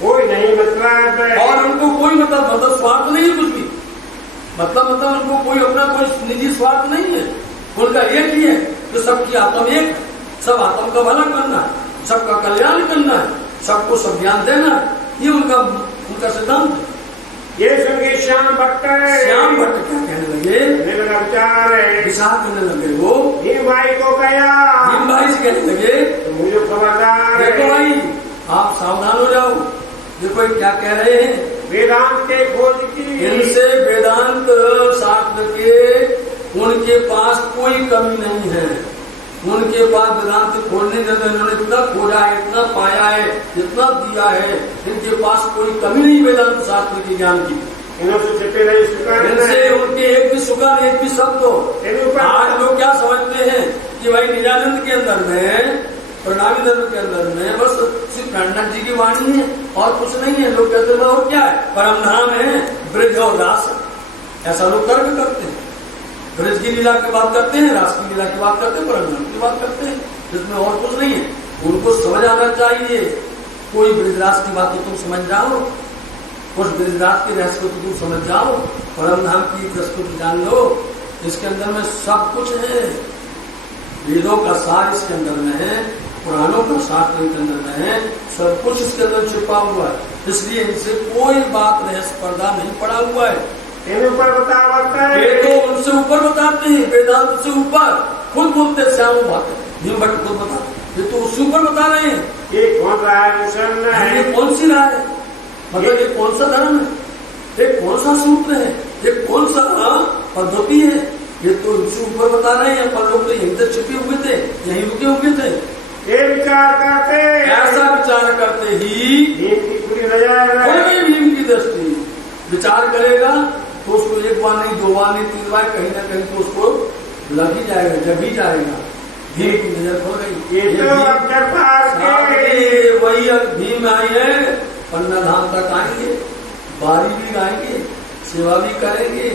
कोई नहीं मतलब, और उनको कोई मतलब स्वार्थ नहीं है कुछ भी, मतलब उनको कोई अपना कोई निजी स्वार्थ नहीं है। उनका एक ही है कि सबकी आत्म एक, सब आत्म का भला करना है, सबका कल्याण करना है, सबको सब ज्ञान देना है, ये उनका सिद्धांत है। ये सुनिए श्याम भट्ट क्या कहने लगे, विचार करने लगे। वो भीम भाई को गया, भीम भाई से कहने लगे मुझे खबरदार, देखो भाई आप सावधान हो जाओ, देखो क्या कह रहे हैं, वेदांत के खोज की, इनसे वेदांत शास्त्र के उनके पास कोई कमी नहीं है, उनके पास वेदांत खोजने के इन्होंने इतना खोजा है, इतना पाया है, इतना दिया है, इनके पास कोई कमी नहीं वेदांत शास्त्र के ज्ञान की। इनसे उनके एक भी सुगंध एक भी शब्द हो। आज लोग क्या समझते हैं कि भाई निरानंद के अंदर में, प्रणामी धर्म के अंदर में बस सिर्फ पंडित जी की वाणी है और कुछ नहीं है। लोग कहते हैं और क्या है, परम धाम है ब्रज और रास, ऐसा लोग तर्क करते हैं। ब्रज की लीला की बात करते हैं, रास की लीला की बात करते हैं, परम धाम की बात करते हैं, जिसमें और कुछ नहीं है। उनको समझ आना चाहिए, कोई ब्रजरास की बात तो तुम समझ जाओ, कुछ ब्रजरास के रहस्य को तो तुम समझ जाओ, परम धाम की प्रस्तुति जान लो, इसके अंदर में सब कुछ है। वेदों का सार इसके अंदर में है, पुराणों का शास्त्र के अंदर में है, सब कुछ इसके अंदर छिपा हुआ है। इसलिए इनसे कोई बात रहस्य पर्दा नहीं पड़ा हुआ है। ऊपर बताता है, ये तो उनसे ऊपर बताते हैं, वेदांत से ऊपर खुद बोलते श्याम भाते, भीम भट्ट खुद बताते, ये तो उससे ऊपर बता रहे हैं। ये कौन राह है, ये कौन सी राह है, मतलब ये कौन सा धर्म है, ये कौन सा सूत्र है, ये कौन सा पद्धति है, ये तो इनसे ऊपर बता रहे हैं। पर लोग तो यहीं तक छिपे हुए थे, यहीं रुके हुए थे। ये विचार करते, ऐसा विचार करते ही भीम की पूरी नजर, भीम की दृष्टि विचार करेगा तो उसको एक बार नहीं, दो बार नहीं, तीन बार कहीं ना कहीं तो उसको लग ही जाएगा, जब ही जाएगा। भीम की नजर हो गई, ये तो वही अब भीम आए हैं, पन्ना धाम तक आएंगे, बारी भी गाएंगे, सेवा भी करेंगे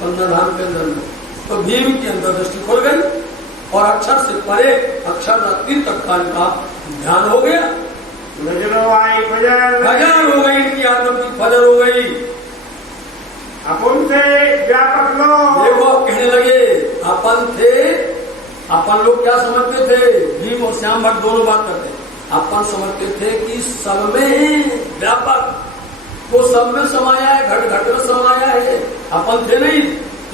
पन्ना धाम के अंदर में। तो भीम की अंदर दृष्टि खुल गई और अक्षर से परे, अक्षर रात्रि तक का ध्यान हो गया, नजरों आई फजर हो गई, इनकी आत्म की फजर हो गई। अपन से व्यापक लोग देखो कहने लगे अपन थे, अपन लोग क्या समझते थे, भीम और श्याम भट्ट दोनों बात करते, अपन समझते थे कि सब में व्यापक, वो सब में समाया है, घट घट में समाया है। अपन थे नहीं,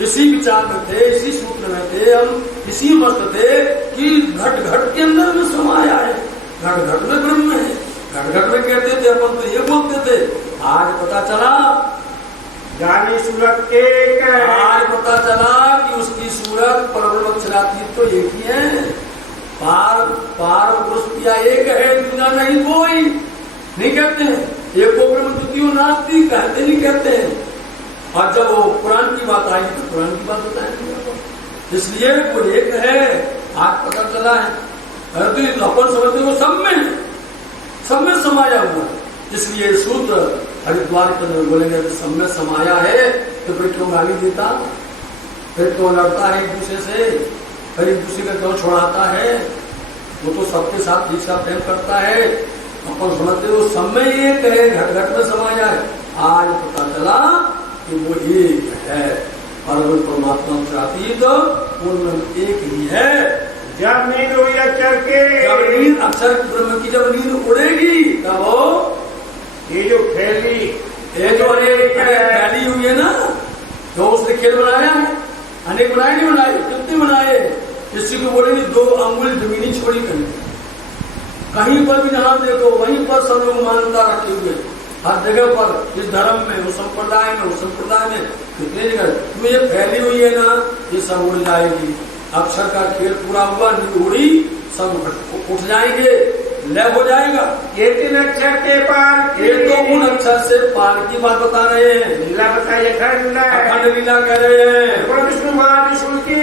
इसी विचार में थे, इसी सूत्र में थे, हम इसी मस्त थे कि घट घट के अंदर में समाया है, घट घट में ब्रह्म है, घट घट में कहते थे अपन, तो ये बोलते थे। आज पता चला जानी सूरत एक है, आज पता चला कि उसकी सूरत परब्रह्मक्षरातीत तो एक ही है, पार पुरुष किया एक है, दूसरा नहीं कोई नहीं कहते हैं, एक को ब्रह्म द्वितीय नास्ति कहते नहीं कहते हैं। और जब वो पुराण की बात आई तो पुराण की बात बताएंगे, इसलिए वो एक है, आज पता चला है। अरे तो अपन समझते वो सब में समाया हुआ है, इसलिए सूत्र हरिद्वार के अंदर बोलेंगे सब में समाया है, तो फिर क्यों गाली देता, फिर तो लड़ता है एक दूसरे से, फिर एक दूसरे का क्यों छोड़ाता है। वो तो सबके साथ ठीक सा प्रेम करता है। अपन समझते हो सब में एक है, घट घट में समा जाए। आज पता चला कि वो एक है, परम परमात्मा से अतीत पूर्ण एक ही है। जब नींद हुई अक्षर के, जब नींद अक्षर ब्रह्म की जब नींद उड़ेगी तब वो ये जो फैली, ये जो अनेक फैली हुई है ना, जो उसने खेल बनाया है, अनेक बनाए नहीं बनाए, कितने बनाए। किसी को बोलेंगे 2 अंगुल जमीनी छोड़ी कहीं, कहीं पर भी जहां देखो वहीं पर सब लोग मान्यता रखे हुए, हर जगह पर, इस धर्म में, उस संप्रदाय में, उस संप्रदाय में, कितने जगह तो ये फैली हुई है ना, ये सब उड़ जाएगी। अक्षर का खेल पूरा हुआ, नींद उड़ी, सब उठ जाएंगे, लय हो जाएगा। ये 3 अक्षर के पार, ये तो उन अक्षर से पार की बात बता रहे हैं। लीला बताइए खंड, अखंड लीला कह रहे हैं। विष्णु महाविष्णु की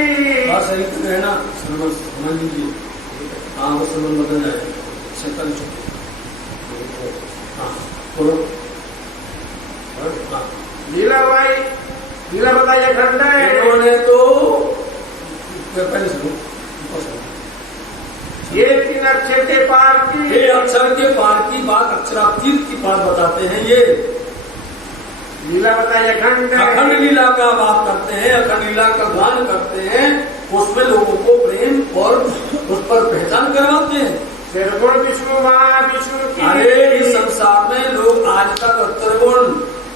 बात सही तो है ना, समझ लीजिए। हाँ वो समझ बदल जाए, शंकर हाँ बोलो। लीला भाई, लीला बताइए खंड है। इन्होंने तो पहले सुनो, ये 3 अक्षर के पार की, ये अक्षर के पार की बात, अक्षरातीत की बात बताते हैं। ये लीला बताइए खंड, अखंड लीला का बात करते हैं, अखंड लीला का गान करते हैं, उसमें लोगों को प्रेम और उस पर पहचान करवाते हैं। त्रिगुण विष्णु महाविष्णु की। अरे इस संसार में लोग आज तक त्रिगुण,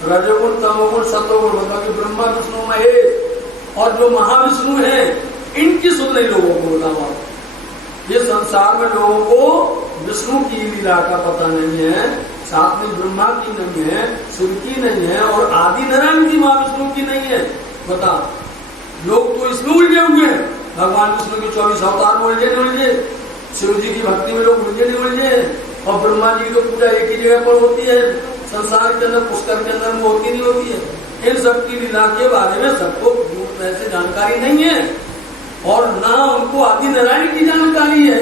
रजोगुण, तमोगुण, सतोगुण, मतलब कि ब्रह्मा विष्णु महेश और जो महाविष्णु है, इनकी सुन नहीं लोगों को बताओ। ये संसार में लोगों को विष्णु की लीला का पता नहीं है, साथ में ब्रह्मा की नहीं है, शिव की नहीं है, और आदि नारायण की महाविष्णु की नहीं है। बताओ, लोग तो इसमें उलझे हुए हैं, भगवान विष्णु के 24 अवतार में उलझे नहीं उलझे, शिव जी की भक्ति में लोग उलझे नहीं उलझे, और ब्रह्मा जी की तो पूजा एक ही जगह पर होती है, संसार के अंदर, पुष्कर के अंदर में होती नहीं होती है। इन सब की लीला के बारे में सबको ऐसे जानकारी नहीं है, और ना उनको आदि नारायण की जानकारी है।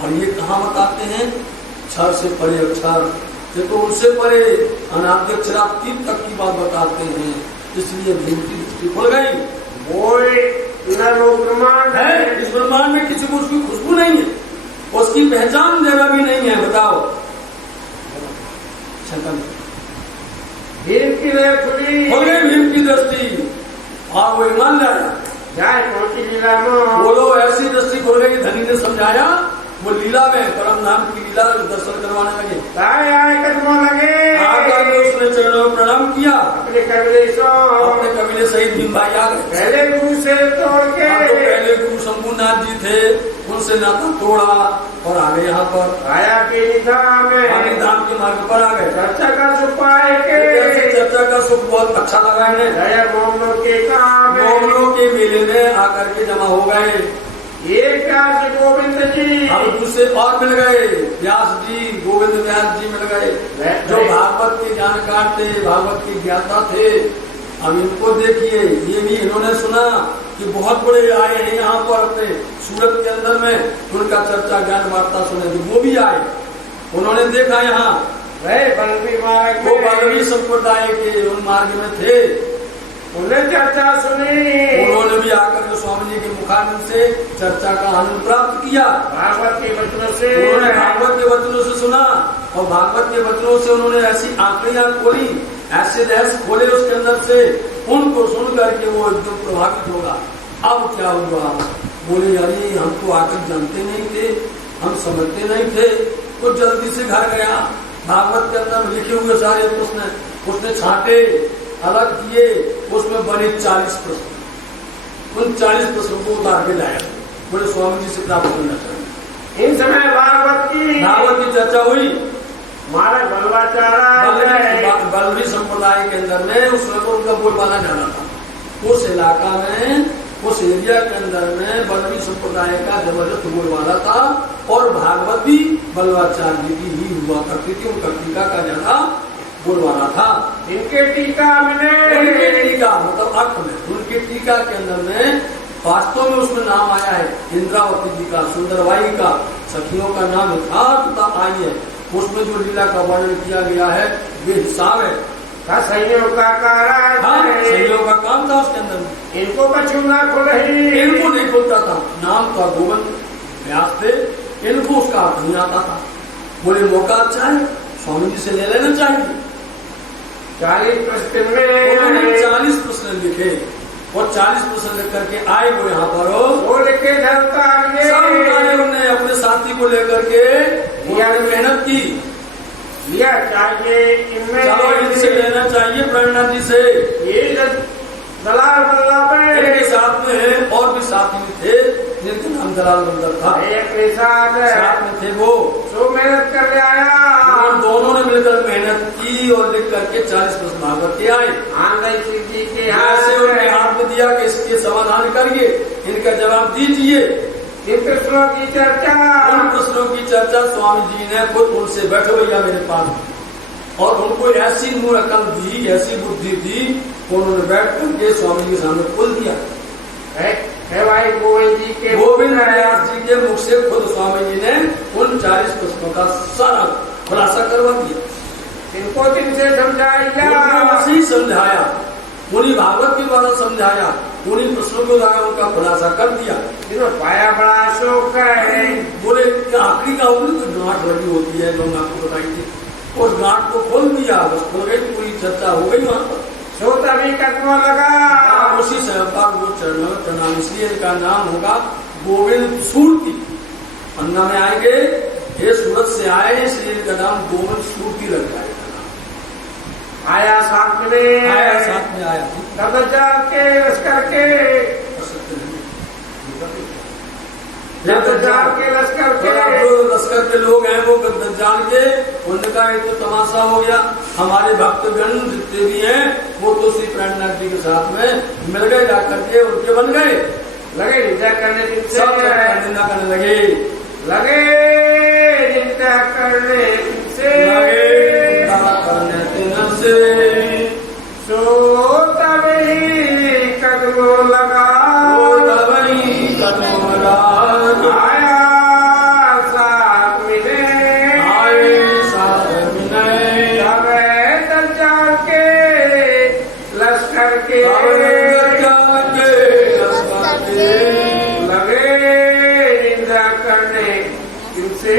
और ये कहाँ बताते हैं, अक्षर से परे अक्षर, देखो उनसे परे अनादि अक्षरातीत तक की बात बताते हैं। इसलिए भीम की दृष्टि खुल गई। वो ब्रह्मांड है, इस ब्रह्मांड में किसी को उसकी खुशबू नहीं है, उसकी पहचान जगह भी नहीं है। बताओ, भीम की खुली, खुल गई भीम की दृष्टि, और वो मान लाया। जाए पहुंची लीला में, बोलो ऐसी दृष्टि खोल गई, धनी ने समझाया, वो लीला में परम धाम की लीला दर्शन करवाने लगे। आए कदमों लगे, आकर के उसने चरणों में प्रणाम किया, अपने कबीले सहित भीम भाई आ गए। पहले गुरु से तोड़ के, तो पहले गुरु शंभुनाथ जी थे, उनसे नाता तोड़ा और आ गए यहाँ पर, आया के निधाम में, धाम के मार्ग पर आ गए। चर्चा का सुख पाए के, चर्चा का सुख बहुत अच्छा लगा इन्हें। दया मोमनों के काम, मोमनों के मेले में आकर के जमा हो गए। एक प्यार से गोविंद जी, अब दूसरे और मिल गए, व्यास जी, गोविंद व्यास जी मिल गए, जो भागवत के जानकार थे, भागवत के ज्ञाता थे। अब इनको देखिए, ये भी इन्होंने सुना कि बहुत बड़े आए हैं यहाँ पर अपने सूरत के अंदर में, उनका चर्चा ज्ञान वार्ता सुने, तो वो भी आए। उन्होंने देखा यहाँ बल्लवी मार्ग, वो बल्लवी संप्रदाय के उन मार्ग में थे, उन्हें चर्चा सुनी। उन्होंने भी आकर के स्वामी जी के मुखारविंद से चर्चा का आनंद प्राप्त किया। भागवत के वचनों से, उन्होंने भागवत के वचनों से सुना, और भागवत के वचनों से उन्होंने ऐसी आंखियां खोली, ऐसे रहस्य खोले उसके अंदर से, उनको सुन करके वो एकदम प्रभावित होगा। अब क्या हुआ, बोले अरे हम तो आकर जानते नहीं थे, हम समझते नहीं थे, तो जल्दी से घर गया, भागवत के अंदर लिखे हुए सारे उसने छांटे, अलग किए, उसमें बने 40 प्रश्न, उन 40 प्रश्नों को उतार के लाया, बोले स्वामी जी से प्राप्त करना चाहिए। इन समय भागवत की चर्चा हुई। महाराज बल्लवाचार्य बल्लवी संप्रदाय के अंदर में, उसमें तो उनका बोलबाला जाना था। उस इलाका में, उस एरिया के अंदर में बल्लवी संप्रदाय का जबरदस्त बोलबाला था, और भागवत भी बल्लवाचार्य जी की ही हुआ करती थी, उनका टीका का ज्यादा बोलबाला था। इनके टीका में, उनके टीका मतलब अर्थ में, उनके टीका के अंदर में वास्तव में उसमें नाम आया है इंद्रावती जी का, सुंदरबाई का, सखियों का नाम यथार्थता आई है। उसमें जो लीला का वर्णन किया गया है वे हिसाब है, था संयोग का कारण हाँ, है। संयोग का काम था उसके अंदर। इनको कछु ना खुलही, इनको नहीं खुलता था, नाम का गोविंद व्यास थे, इनको उसका अर्थ नहीं आता था। बोले मौका अच्छा है, स्वामी जी से ले लेना चाहिए। 40 प्रश्न उन्होंने में 40 प्रश्न लिखे और 40 प्रश्न लिख करके आए वो यहाँ पर हो। वो लिखे धरता सब उन्होंने अपने साथी को लेकर के उन्होंने मेहनत की। लिया चाहिए इनमें, चलो इनसे लेना चाहिए प्रेरणा जी से। ये दलाल बल्लभ इनके साथ में और भी साथी थे जिनके नाम दलाल बल्लभ था। एक के साथ में थे वो, जो मेहनत कर ले आया, और दोनों ने मिलकर मेहनत की और लिख करके 40 प्रश्न भागवत के आए। आंगई जी के ऐसे उनके हाथ में दिया कि इसके समाधान करिए, इनका जवाब दीजिए। इन प्रश्नों की चर्चा, उन प्रश्नों की चर्चा स्वामी जी ने खुद उनसे बैठो भैया मेरे पास, और उनको ऐसी मूल अकल दी, ऐसी बुद्धि दी, उन्होंने बैठ करके स्वामी जी के सामने खोल दिया है भाई गोविंद जी के गोविंद व्यास जी के मुख से खुद स्वामी जी ने उन 40 प्रश्नों का सारा खुलासा करवा दिया। इनको दिन से समझाया, ही समझाया, उन्हीं भागवत के द्वारा समझाया, उन्हीं प्रश्नों के द्वारा उनका खुलासा कर दिया। जिन्होंने पाया बड़ा शोक है। बोले आखिरी का उम्र तो गांठ लगी होती है, लोग आपको बताई थी, उस गांठ को खोल दिया, बस खोल गई, पूरी चर्चा हो गई वहां पर। सो तभी कदमों लगा, उसी समय पर वो चढ़ना, इसलिए इनका नाम होगा गोविंद सूर्ति। अन्ना में आएंगे, ये सूरत से आए इसलिए इनका नाम गोविंद सूर्ति लग जाएगा। आया साथ में, आया साथ में आया तब जाके लश्कर के, जब जाके लश्कर के, लश्कर के लोग हैं वो दज्जाल के, उनका एक तो तमाशा हो गया। हमारे भक्तगण जितने भी हैं वो तो श्री प्राणनाथ जी के साथ में मिल गए, जाकर के उनके बन गए, लगे निंदा करने, सब निंदा करने लगे, निंदा करने से, सो तभी कदमों लगा, आया साथ मिले, तब दज्जाल के लश्कर के, लगे निंदा करने इनसे,